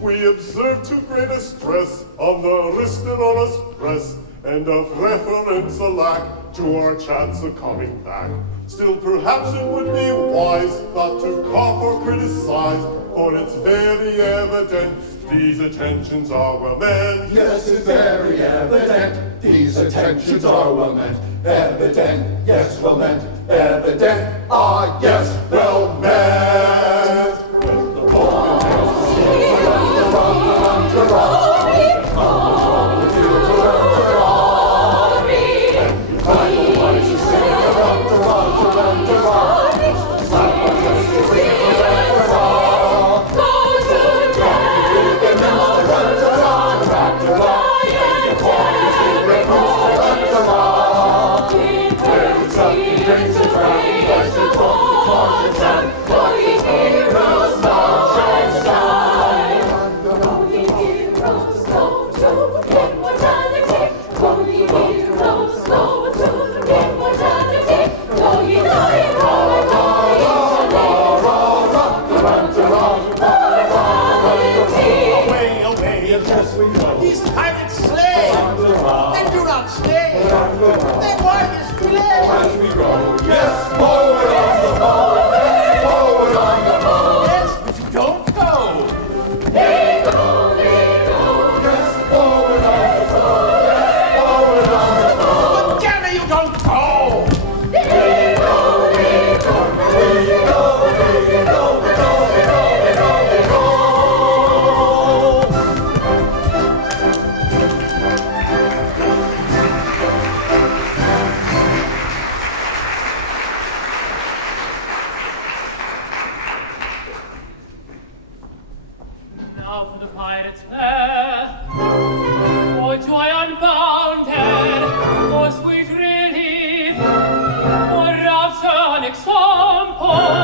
We observe too great a stress on the wrist and on us press, and of reference a lack to our chance of coming back. Still perhaps it would be wise not to cough or criticize, for it's very evident these attentions are well meant. Yes, it's very evident, these attentions are well meant. Evident, yes, well meant. Evident, ah, yes, well meant. When the ball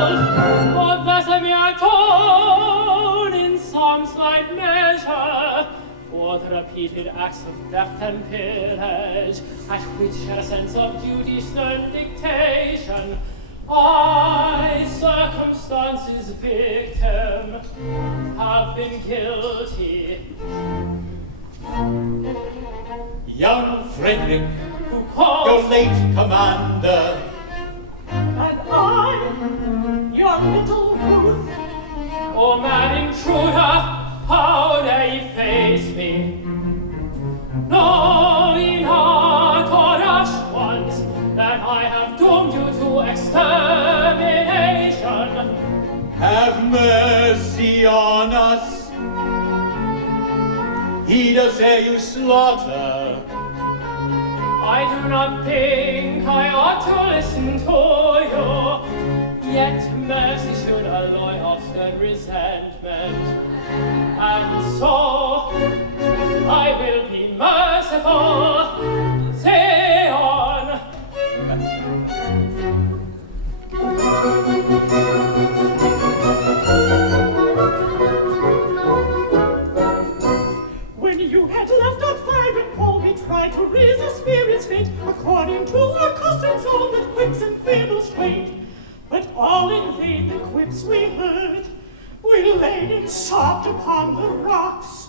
world, but that's a mere tone in some slight measure for the repeated acts of theft and pillage, at which a sense of duty stern dictation I, circumstance's victim, have been guilty. Young Frederick, who calls your late commander, And I, your little Ruth, O man intruder, how dare ye face me? Knowing not, or rash ones, that I have doomed you to extermination. have mercy on us. Heed us ere you slaughter. I do not think I ought to listen to you, yet mercy should alloy often resentment. And so I will be merciful. Say on. when you had left our pirate pole, we tried to raise a spirit's fate, according to our customs all with quips and fables trained. But all in vain the quips we heard, we laid and sobbed upon the rocks,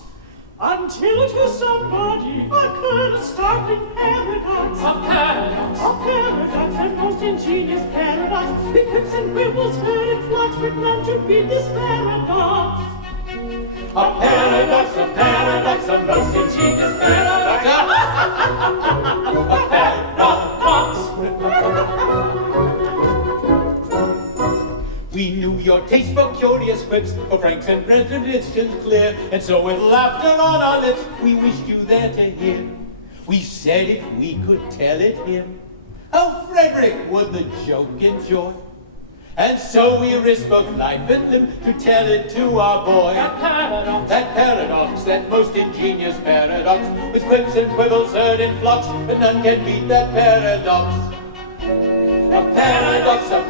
until to somebody occurred a startling paradox. A paradox. A paradox, a most ingenious paradox. The quips and quibbles heard in flocks, with none to beat this paradox. A paradox, a most ingenious paradox. A paradox. We knew your taste for curious quips, for Franks and brethren instant clear, and so with laughter on our lips, we wished you there to hear. We said if we could tell it him, how Frederick would the joke enjoy. And so we risked both life and limb to tell it to our boy. That paradox, that most ingenious paradox, with quips and quibbles heard in flocks, but none can beat that paradox. A paradox, a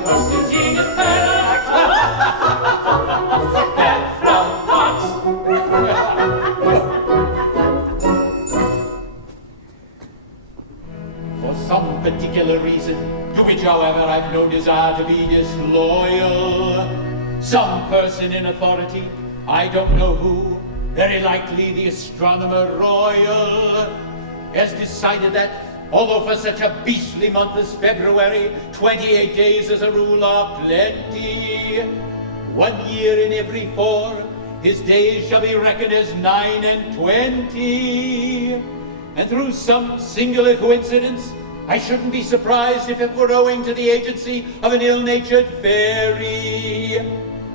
most ingenious paradox. For some particular reason, to which, however, I've no desire to be disloyal, some person in authority, I don't know who, very likely the astronomer royal, has decided that, although for such a beastly month as February, 28 days as a rule are plenty, 1 year in every 4, his days shall be reckoned as 9 and 20. And through some singular coincidence, I shouldn't be surprised if it were owing to the agency of an ill-natured fairy.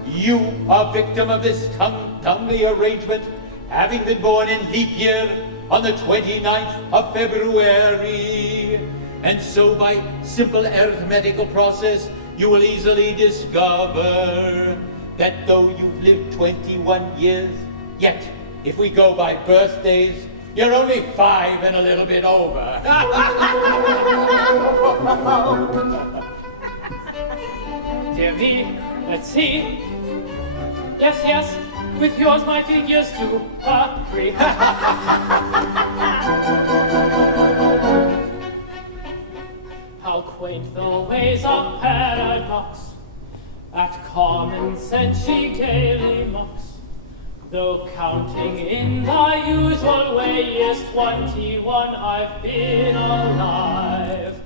You are victim of this tongue-tumbly arrangement, having been born in leap year on the 29th of February. And so by simple arithmetical process, you will easily discover that though you've lived 21 years, yet if we go by birthdays, you're only 5 and a little bit over. Dear me, let's see. Yes, yes, with yours my figures do agree. How quaint the ways of paradox, at common sense she gaily mocks. Though counting in the usual way, years 21 I've been alive.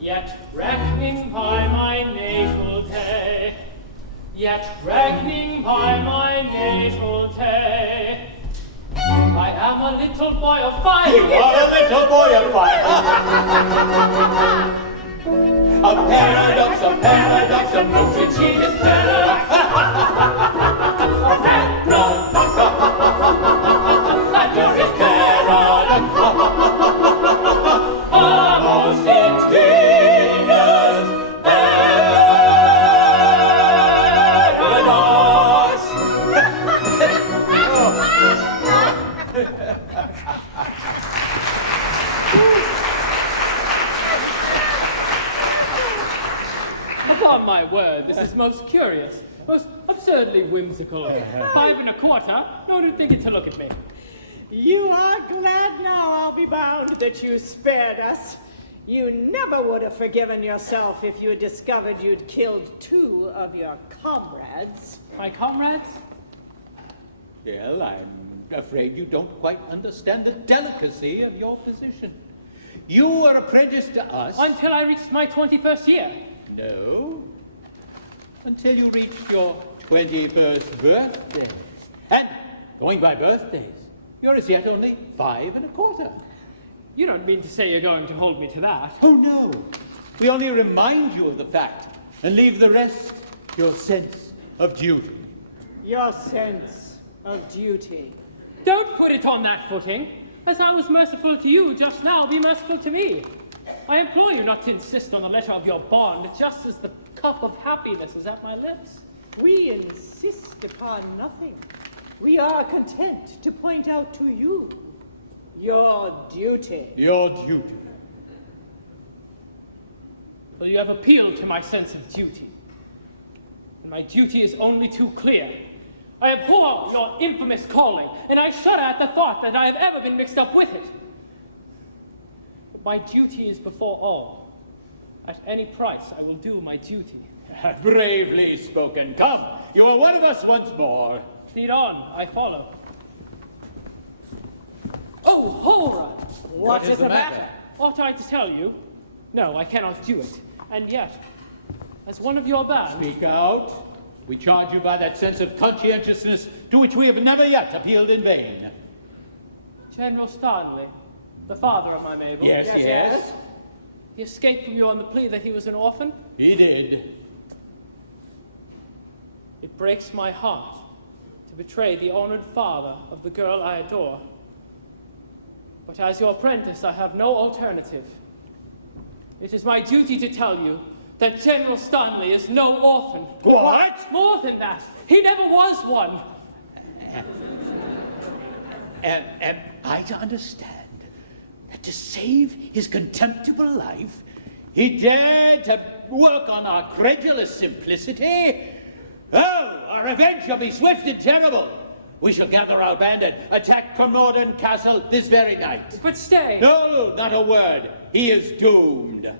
Yet reckoning by my natal day, I am a little boy of 5. You are a little boy of 5. A paradox, a most ingenious paradox. A paradox, a curious paradox. A most ingenious paradox. Upon my word, this is most curious, most absurdly whimsical. 5 1/4? No one would think it to look at me. You are glad now, I'll be bound, that you spared us. You never would have forgiven yourself if you had discovered you'd killed 2 of your comrades. My comrades? Well, I'm afraid you don't quite understand the delicacy of your position. You were apprenticed to us. Until I reached my 21st year. No. Until you reached your 21st birthday. And, going by birthdays, you're as yet only 5 1/4. You don't mean to say you're going to hold me to that? Oh, no. We only remind you of the fact and leave the rest to your sense of duty. Your sense of duty. Don't put it on that footing. As I was merciful to you just now, be merciful to me. I implore you not to insist on the letter of your bond, just as the cup of happiness is at my lips. We insist upon nothing. We are content to point out to you your duty. Your duty. Well, you have appealed to my sense of duty. And my duty is only too clear. I abhor your infamous calling, and I shudder at the thought that I have ever been mixed up with it. But my duty is before all. At any price, I will do my duty. Bravely spoken. Come, you are one of us once more. Lead on, I follow. Oh, horror! What is the matter? Ought I to tell you? No, I cannot do it. And yet, as one of your band... Speak out. We charge you by that sense of conscientiousness to which we have never yet appealed in vain. General Stanley, the father of my Mabel. Yes. He escaped from you on the plea that he was an orphan? He did. It breaks my heart to betray the honored father of the girl I adore. But as your apprentice, I have no alternative. It is my duty to tell you that General Stanley is no orphan. What? More than that, he never was one. Am I to understand that to save his contemptible life, he dared to work on our credulous simplicity? Oh, our revenge shall be swift and terrible. We shall gather our band and attack Cremorden Castle this very night. But stay. No, not a word. He is doomed.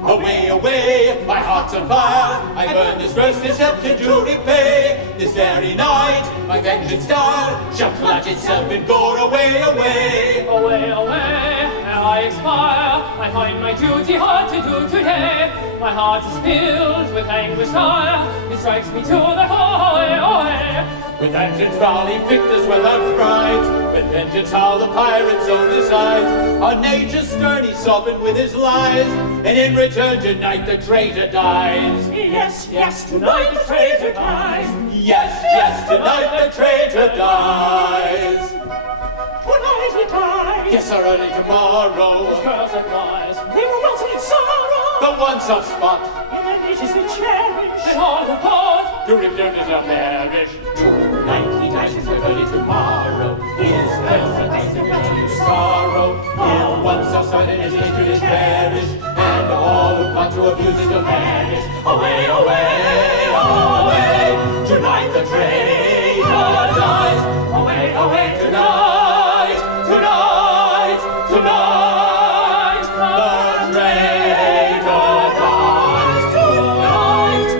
Away, away, my heart's on fire. I burn this verse, this help to do repay. This very night, my vengeance dire shall clutch itself in gore. Away, away. Away, away, ere I expire, I find my duty hard to do today. My heart is filled with anguish dire. It strikes me to the away, away. With vengeance foully victors well outprides. With vengeance how the pirate's own decides. On nature's stern he softened with his lies. And in return tonight the traitor dies. Yes, yes, tonight the traitor dies. Yes, yes, tonight the traitor dies. Tonight he dies. Yes, or early tomorrow. Those girls that lies, They were wilted in sorrow. The one soft spot. In their nations they cherish. and all the pause. To return is a perish. Tonight he dies, yes, or early tomorrow. His friends and days of continued sorrow. Till one soft spot in his nature is perished. And all who plot to abuse it will perish. Away, away, away. Tonight the traitor dies. Away, away, tonight, tonight, tonight. The traitor dies.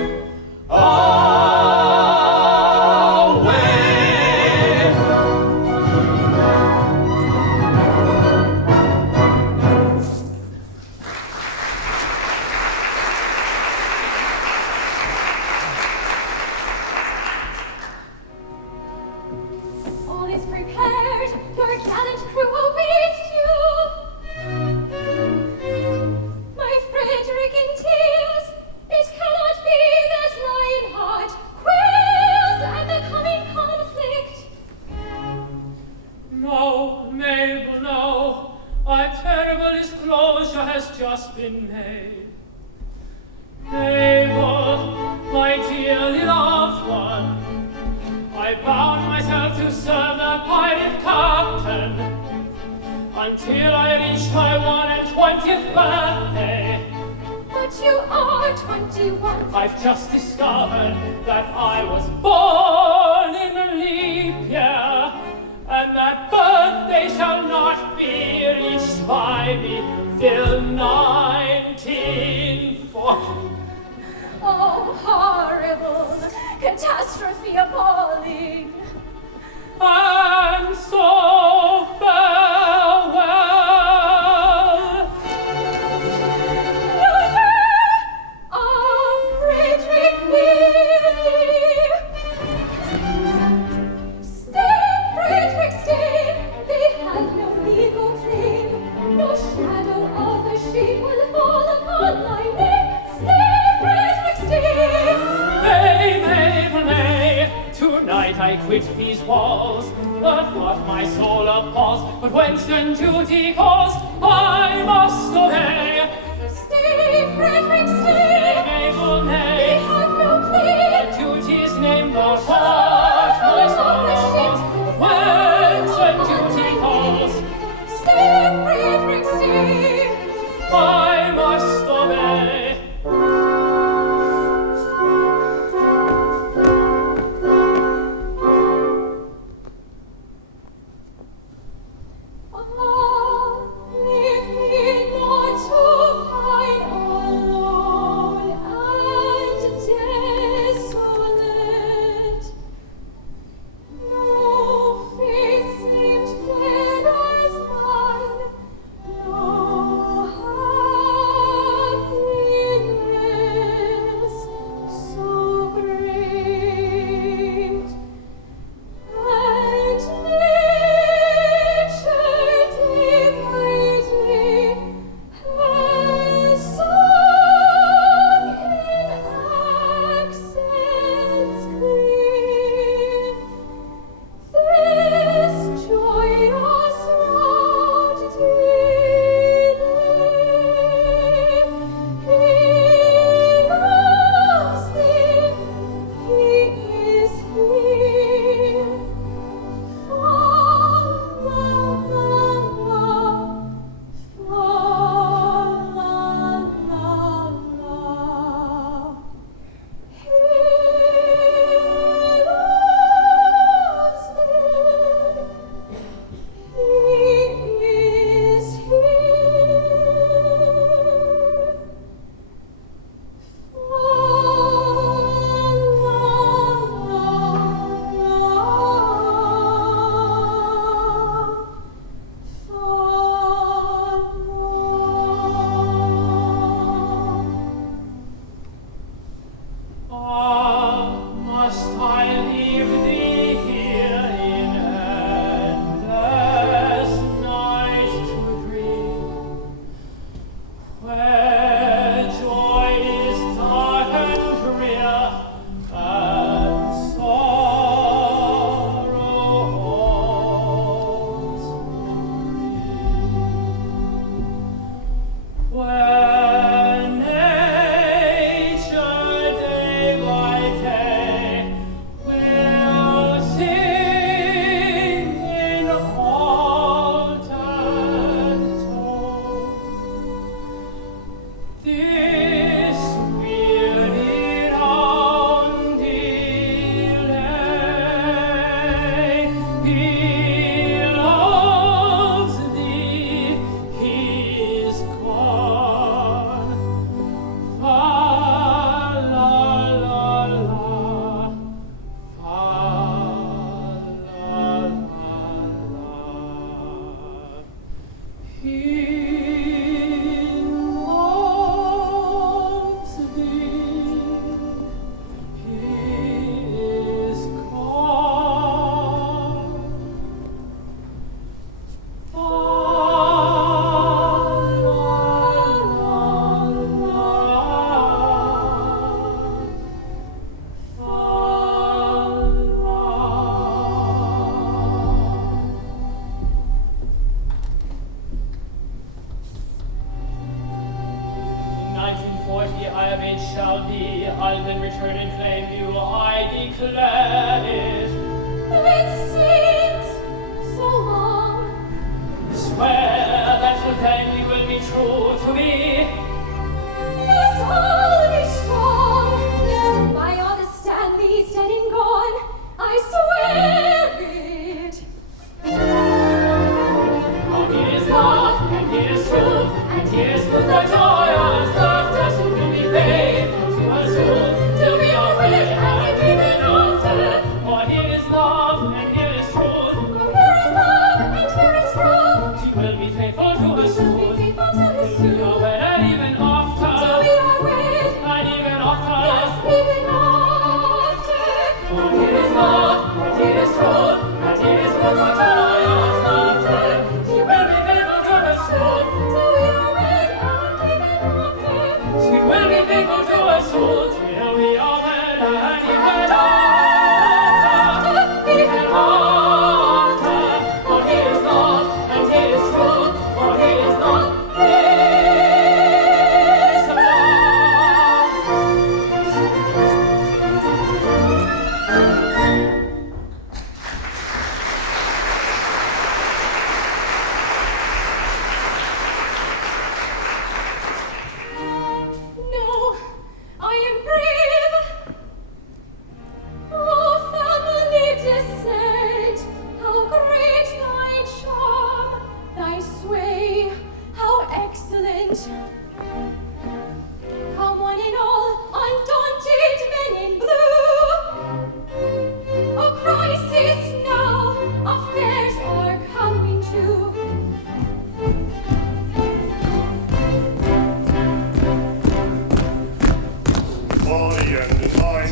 Tonight. All is prepared, your gallant crew awaits you. My Frederick in tears, it cannot be that Lionheart quails at the coming conflict. No, Mabel, no. A terrible disclosure has just been made. Mabel, my dearly loved one, I bound myself to serve the pirate captain until I reached my 21st birthday. that you are 21. I've just discovered that I was born in a leap year, and that birthday shall not be reached by me till 1940. Oh, horrible, catastrophe appalling. And so farewell. Frederick Willie. Stay, Frederick, stay. They have no legal claim. No shadow of a shame will fall upon thy name. Stay, Frederick, stay. Nay, nay, nay, tonight I quit these walls. Not what my soul appalls, but whence then duty calls, I must obey. Stay, Frederick, stay. Nay, nay, They have no claim. duty's name the heart, my soul appalls, whence then duty calls, Stay, Frederick, stay. I must obey. Leave me not to pine alone and desolate. No fate seemed fair as mine, no happiness so great. And nature day by day has sung in accents clear this joyous round delay. He loves thee, he is here. Must I leave thee here in endless night to dream, where joy is dark and drear, and sorrow holds me? Where nature day by day will sing in altered tone this weary round delay. He loves thee, he is gone. Fa la la la, fa la la la. He loves thee, he is gone. Fa la In 1940 I of age shall be, I'll then return and claim you, I declare it. It seems so long. Swear that then you will be true to me. Yes,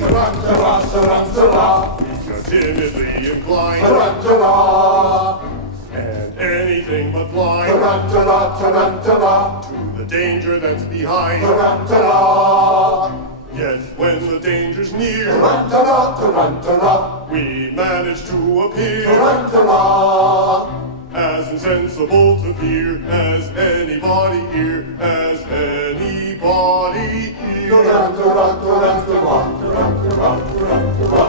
Tarantara, tarantara. If you're timidly inclined, Tarantara. and anything but blind Tarantara, tarantara. to the danger that's behind, Tarantara. yet when the danger's near, Tarantara, tarantara. we manage to appear Tarantara. as insensible to fear as anybody here, as anybody here. Tarantara, tarantara. Tarantara, tarantara.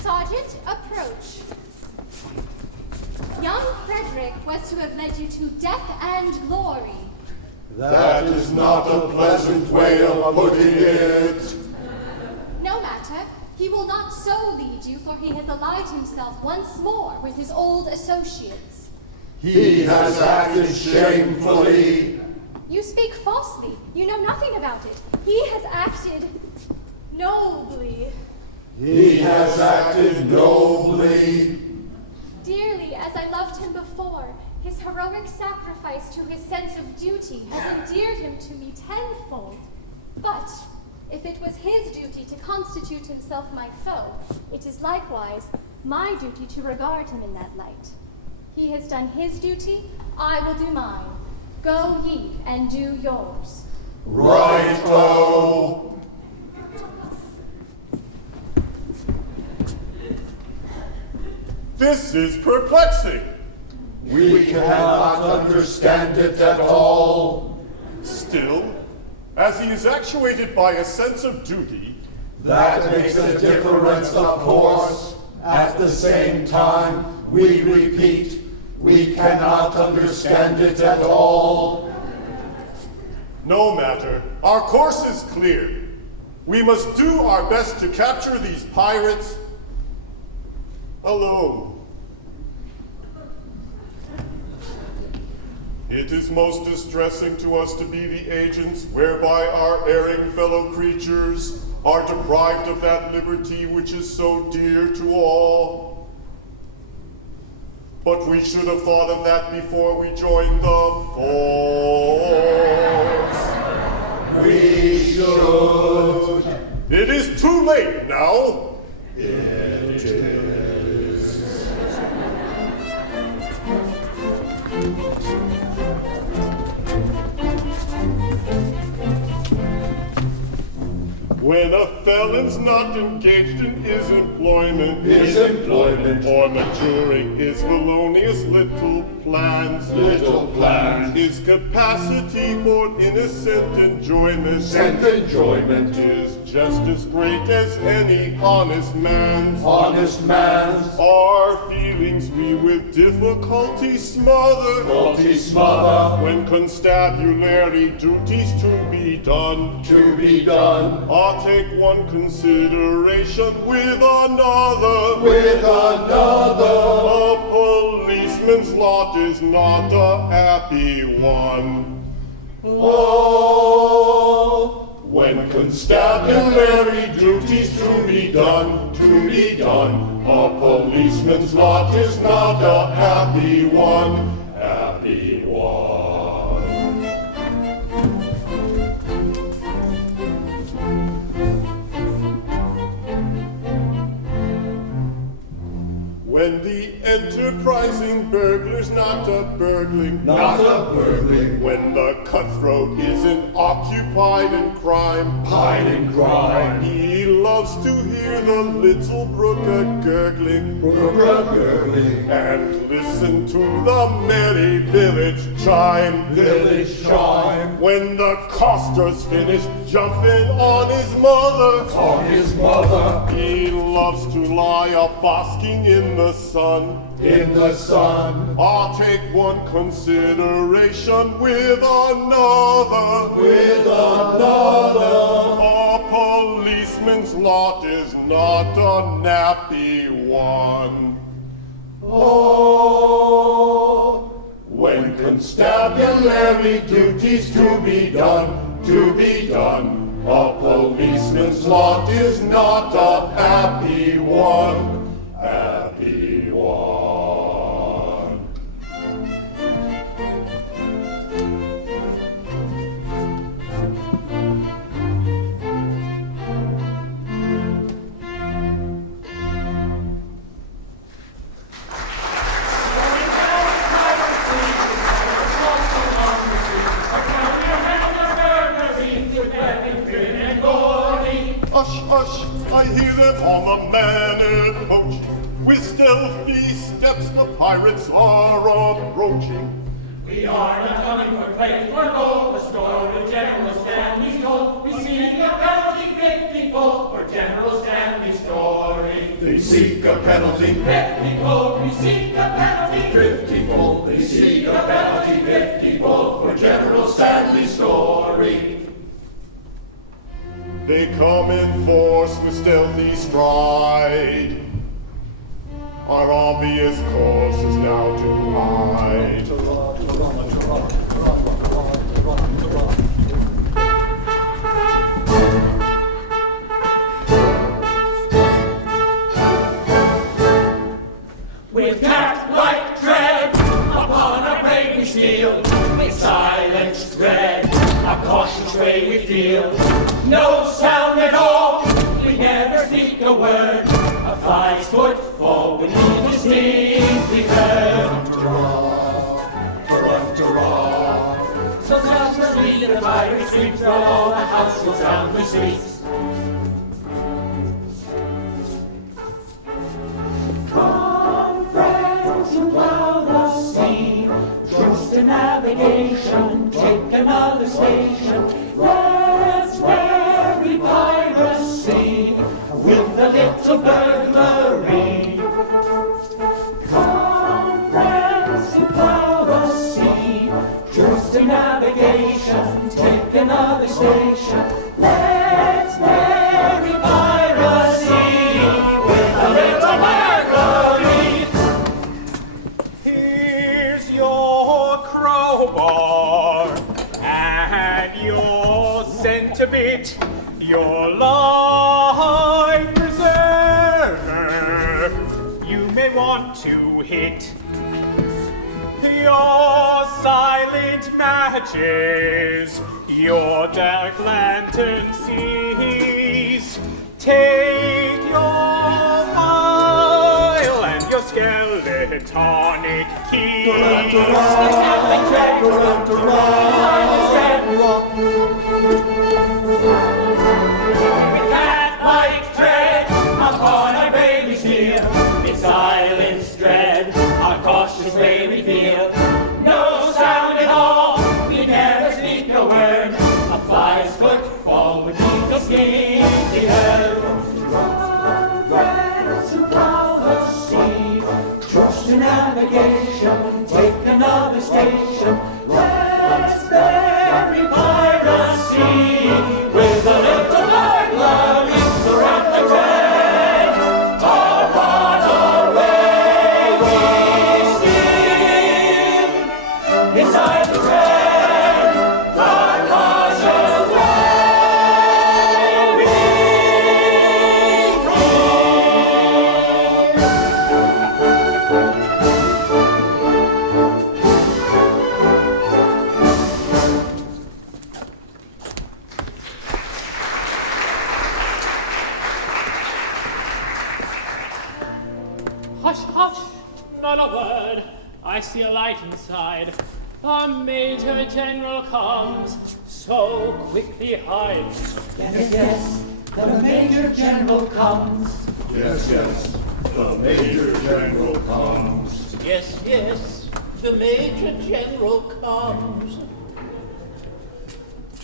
Sergeant, approach. Young Frederick was to have led you to death and glory. That is not a pleasant way of putting it. No matter. He will not so lead you, for he has allied himself once more with his old associates. He has acted shamefully. You speak falsely. You know nothing about it. He has acted nobly. He has acted nobly. Dearly as I loved him before, his heroic sacrifice to his sense of duty has endeared him to me tenfold. But if it was his duty to constitute himself my foe, it is likewise my duty to regard him in that light. He has done his duty, I will do mine. Go ye and do yours. Right-o. This is perplexing. We cannot understand it at all. Still, as he is actuated by a sense of duty, That makes a difference, of course. At the same time, we repeat, we cannot understand it at all. no matter, our course is clear. We must do our best to capture these pirates alone. It is most distressing to us to be the agents whereby our erring fellow creatures are deprived of that liberty which is so dear to all. But we should have thought of that before we joined the force. We should. It is too late now. It is. When a felon's not engaged in his employment, or maturing his felonious little plans, his capacity for innocent enjoyment, is just as great as any honest man's. Our feelings we with difficulty smother, when constabulary duties to be done. I'll take one consideration with another. A policeman's lot is not a happy one. When constabulary duties to be done, a policeman's lot is not a happy one. When the enterprising burglar's not a burgling, when the cutthroat isn't occupied in crime, he loves to hear the little brook a-gurgling, and listen to the merry village chime. When the coster's finished jumping on his mother, he loves to lie a-basking in the sun. I'll take one consideration with another. A policeman's lot is not a nappy one. When constabulary duties to be done, a policeman's lot is not a happy one. on the man approaching. With stealthy steps the pirates are approaching. We are not coming for credit or gold. The story General Stanley's told. We seek a penalty 50-fold for General Stanley's story. They seek a penalty 50-fold. We seek a penalty 50-fold. They seek a penalty 50-fold for General Stanley's story. They come in force with stealthy stride. Our obvious course is now to hide. With cat-like tread, upon our prey we steal. With silence dread, a cautious way we feel. No sound at all, we never speak a word. A fly's footfall would be distinctly heard. So naturally the pirate sweeps through all the house goes down the streets. Come, friends, and plow the sea. Truce to navigation, take another station. Let's bury piracy with a little burglary. Come, friends, and plow the sea. Truce to navigation, take another station. Let's bury piracy with a little burglary. Here's your crowbar and your centibit, your life preserver. You may want to hit your silent matches, your dark lantern seas. Take your file and your skeletonic keys. With cat-like tread, upon our baby steel. In silence dread, our cautious way we feel. No sound at all, we never speak a word. A fly's footfall would leave the skin heard. Run, friends, who plow the sea. Trust to navigation, take another station. Let's bury piracy with a little burglary. Surround the tread, upon our way we steal. Inside the tread, our cautious way we Hush, hush, not a word. I see a light inside. A Major General comes, so quickly hide. Yes, yes, the Major General comes. Yes, yes, the Major General comes. Yes, yes, the Major General comes.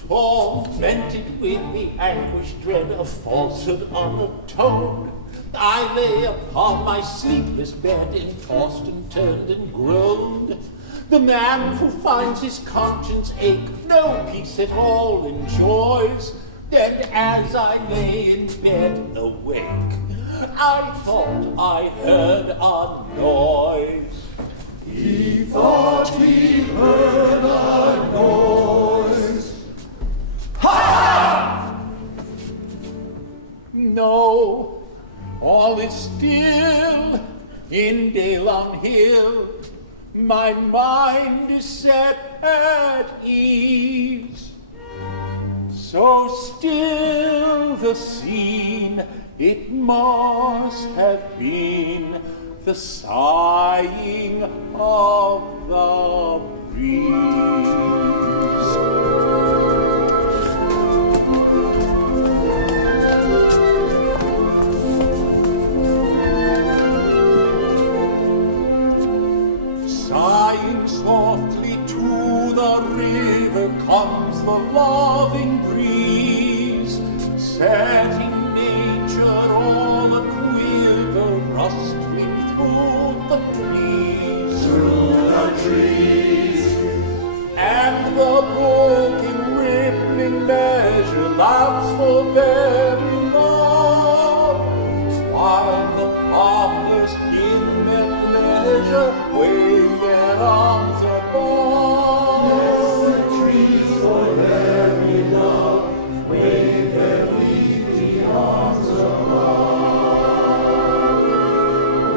Tormented with the anguish dread of falsehood unatoned, I lay upon my sleepless bed and tossed and turned and groaned. The man who finds his conscience ache no peace at all enjoys. Then as I lay in bed awake, I thought I heard a noise. He thought he heard a noise. Ha! No, all is still in Dale on Hill. My mind is set at ease. So still the scene, it must have been the sighing of the breeze. trees. And the broken, rippling measure laughs for very love, while the poplars in their pleasure wave their arms above. Yes, the trees for very love wave their leafy arms above.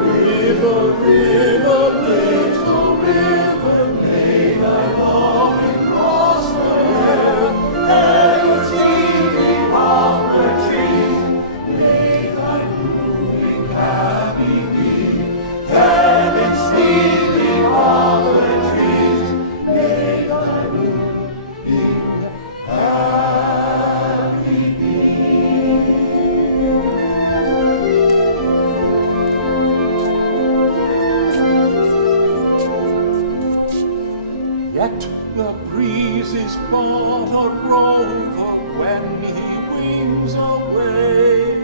River, river, little river, may thy loving cross the air, and the sleeping poplar trees, may thy blooming happy be. Heaven sleeping poplar trees, may thy blooming happy be. Yet the breeze is but a rover when he wings away.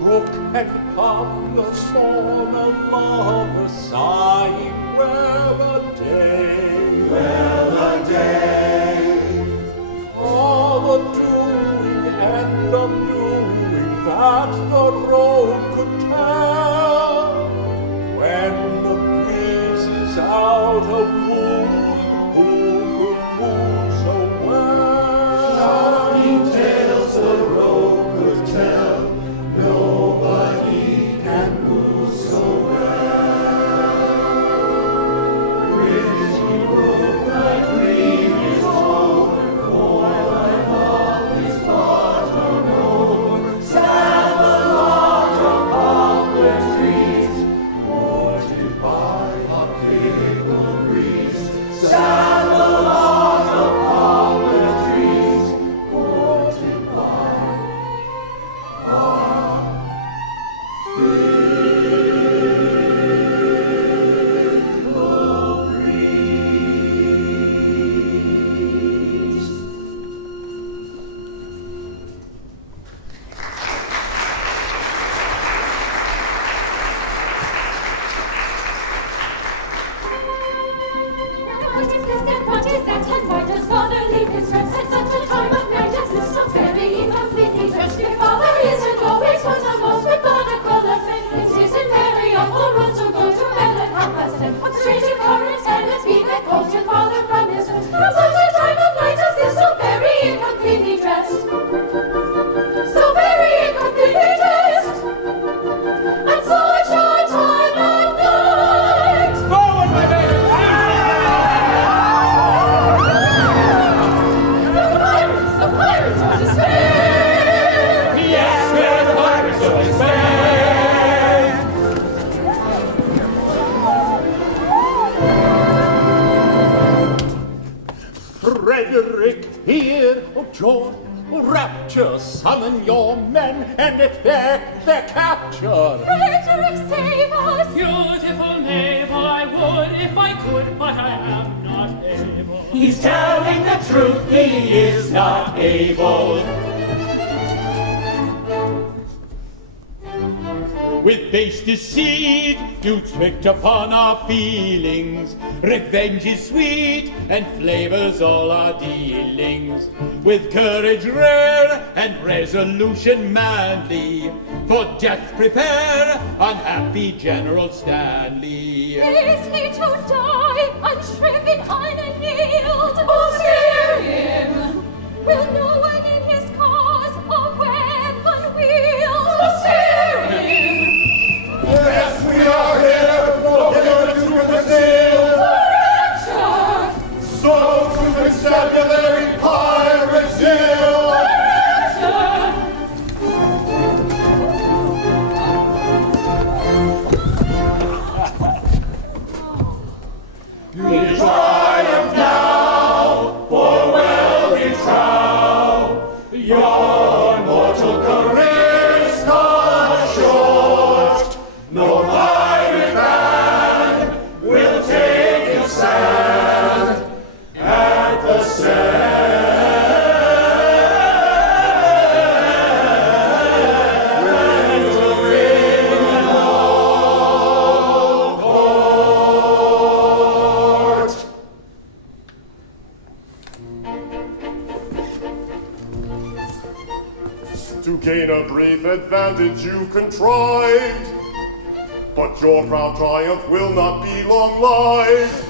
Brook and poplar form a lover sighing well a day. Well a day. For the doing and undoing that the road could tell. When the breeze is out of wooing, who could move so well? Shocking tales the road could tell, nobody can move so well. Pretty brook, thy dream is over, for thy love is bottom over. Sad the lot of poplar trees, courted by a fickle breeze. Sad the lot of poplar trees, courted by What is this and what is that? And why does father leave his rest at such a time of night as this? So very incompletely dressed. Your father isn't always was the most methodical of men. It's his and very awful run to go to bed at 10:30. What strange occurrence can it be that calls your father from his rest? At such a time of night as this, so very incompletely dressed. So very incompletely dressed. At such a time of night. Forward, my men! The pirates of despair! Yes, we're the pirates of despair! Frederick, hear, oh joy, oh rapture, summon your men and effect their capture. Frederick, save us! Beautiful navel, I would if I could, but I am not able. He's telling the truth, he is not able. With base deceit, you tricked upon our feelings. Revenge is sweet and flavors all our dealings. With courage rare and resolution manly, for death prepare, unhappy General Stanley. Is he to die, unshriven, unannealed? Oh, spare him! Will no one in his cause a weapon wield? Oh, spare him! Yes, we are here, here to the seal. Rapture! So to constabulary pirates yield. We triumph now, for well we trow, your mortal career's cut short. No pirate band will take a stand at the center. advantage you contrived. But your proud triumph will not be long-lived.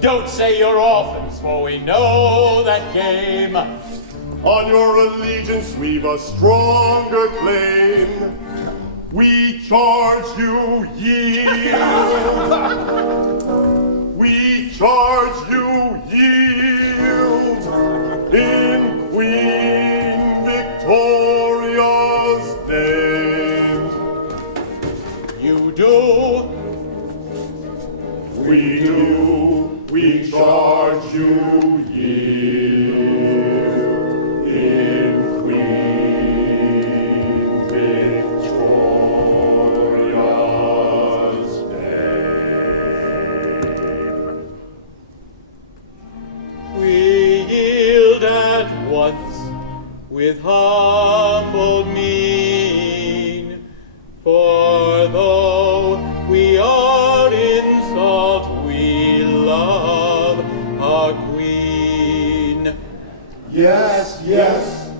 Don't say you're orphans, for we know that game. On your allegiance we've a stronger claim. We charge you yield. We charge you yield in Queen Victoria's name. You do. We do. We charge you yield in Queen Victoria's name. We yield at once with humble mien, for though we are insult, we love our queen. Yes, yes,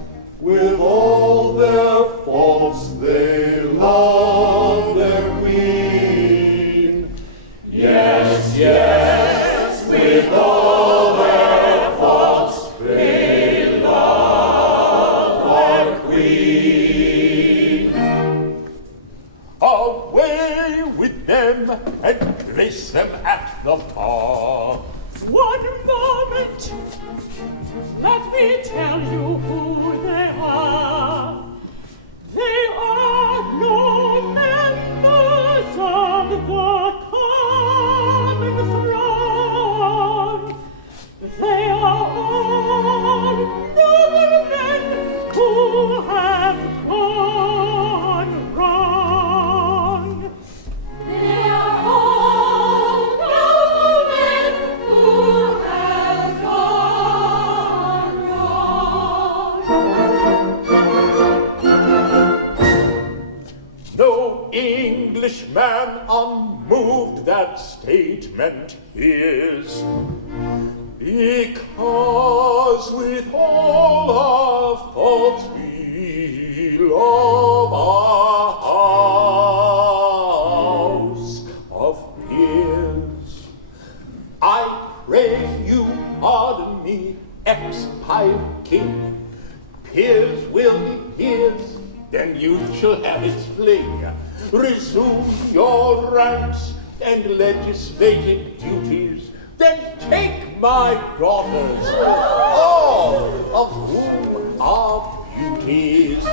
with all their faults they love their queen. Yes, yes, with all their faults they love our queen. Away with them and place them at the bar. One moment, let me tell you who they are. They are no members of the common throng. They are all noble men who have gone wrong. They are all noble men who have gone wrong. No Englishman unmoved that statement is, because with all our faults we love our house of peers. I pray you pardon me, ex-pirate king. Peers will be peers, then youth shall have its fling. Resume your ranks and legislative duties, then take my daughters, all of whom are beauties.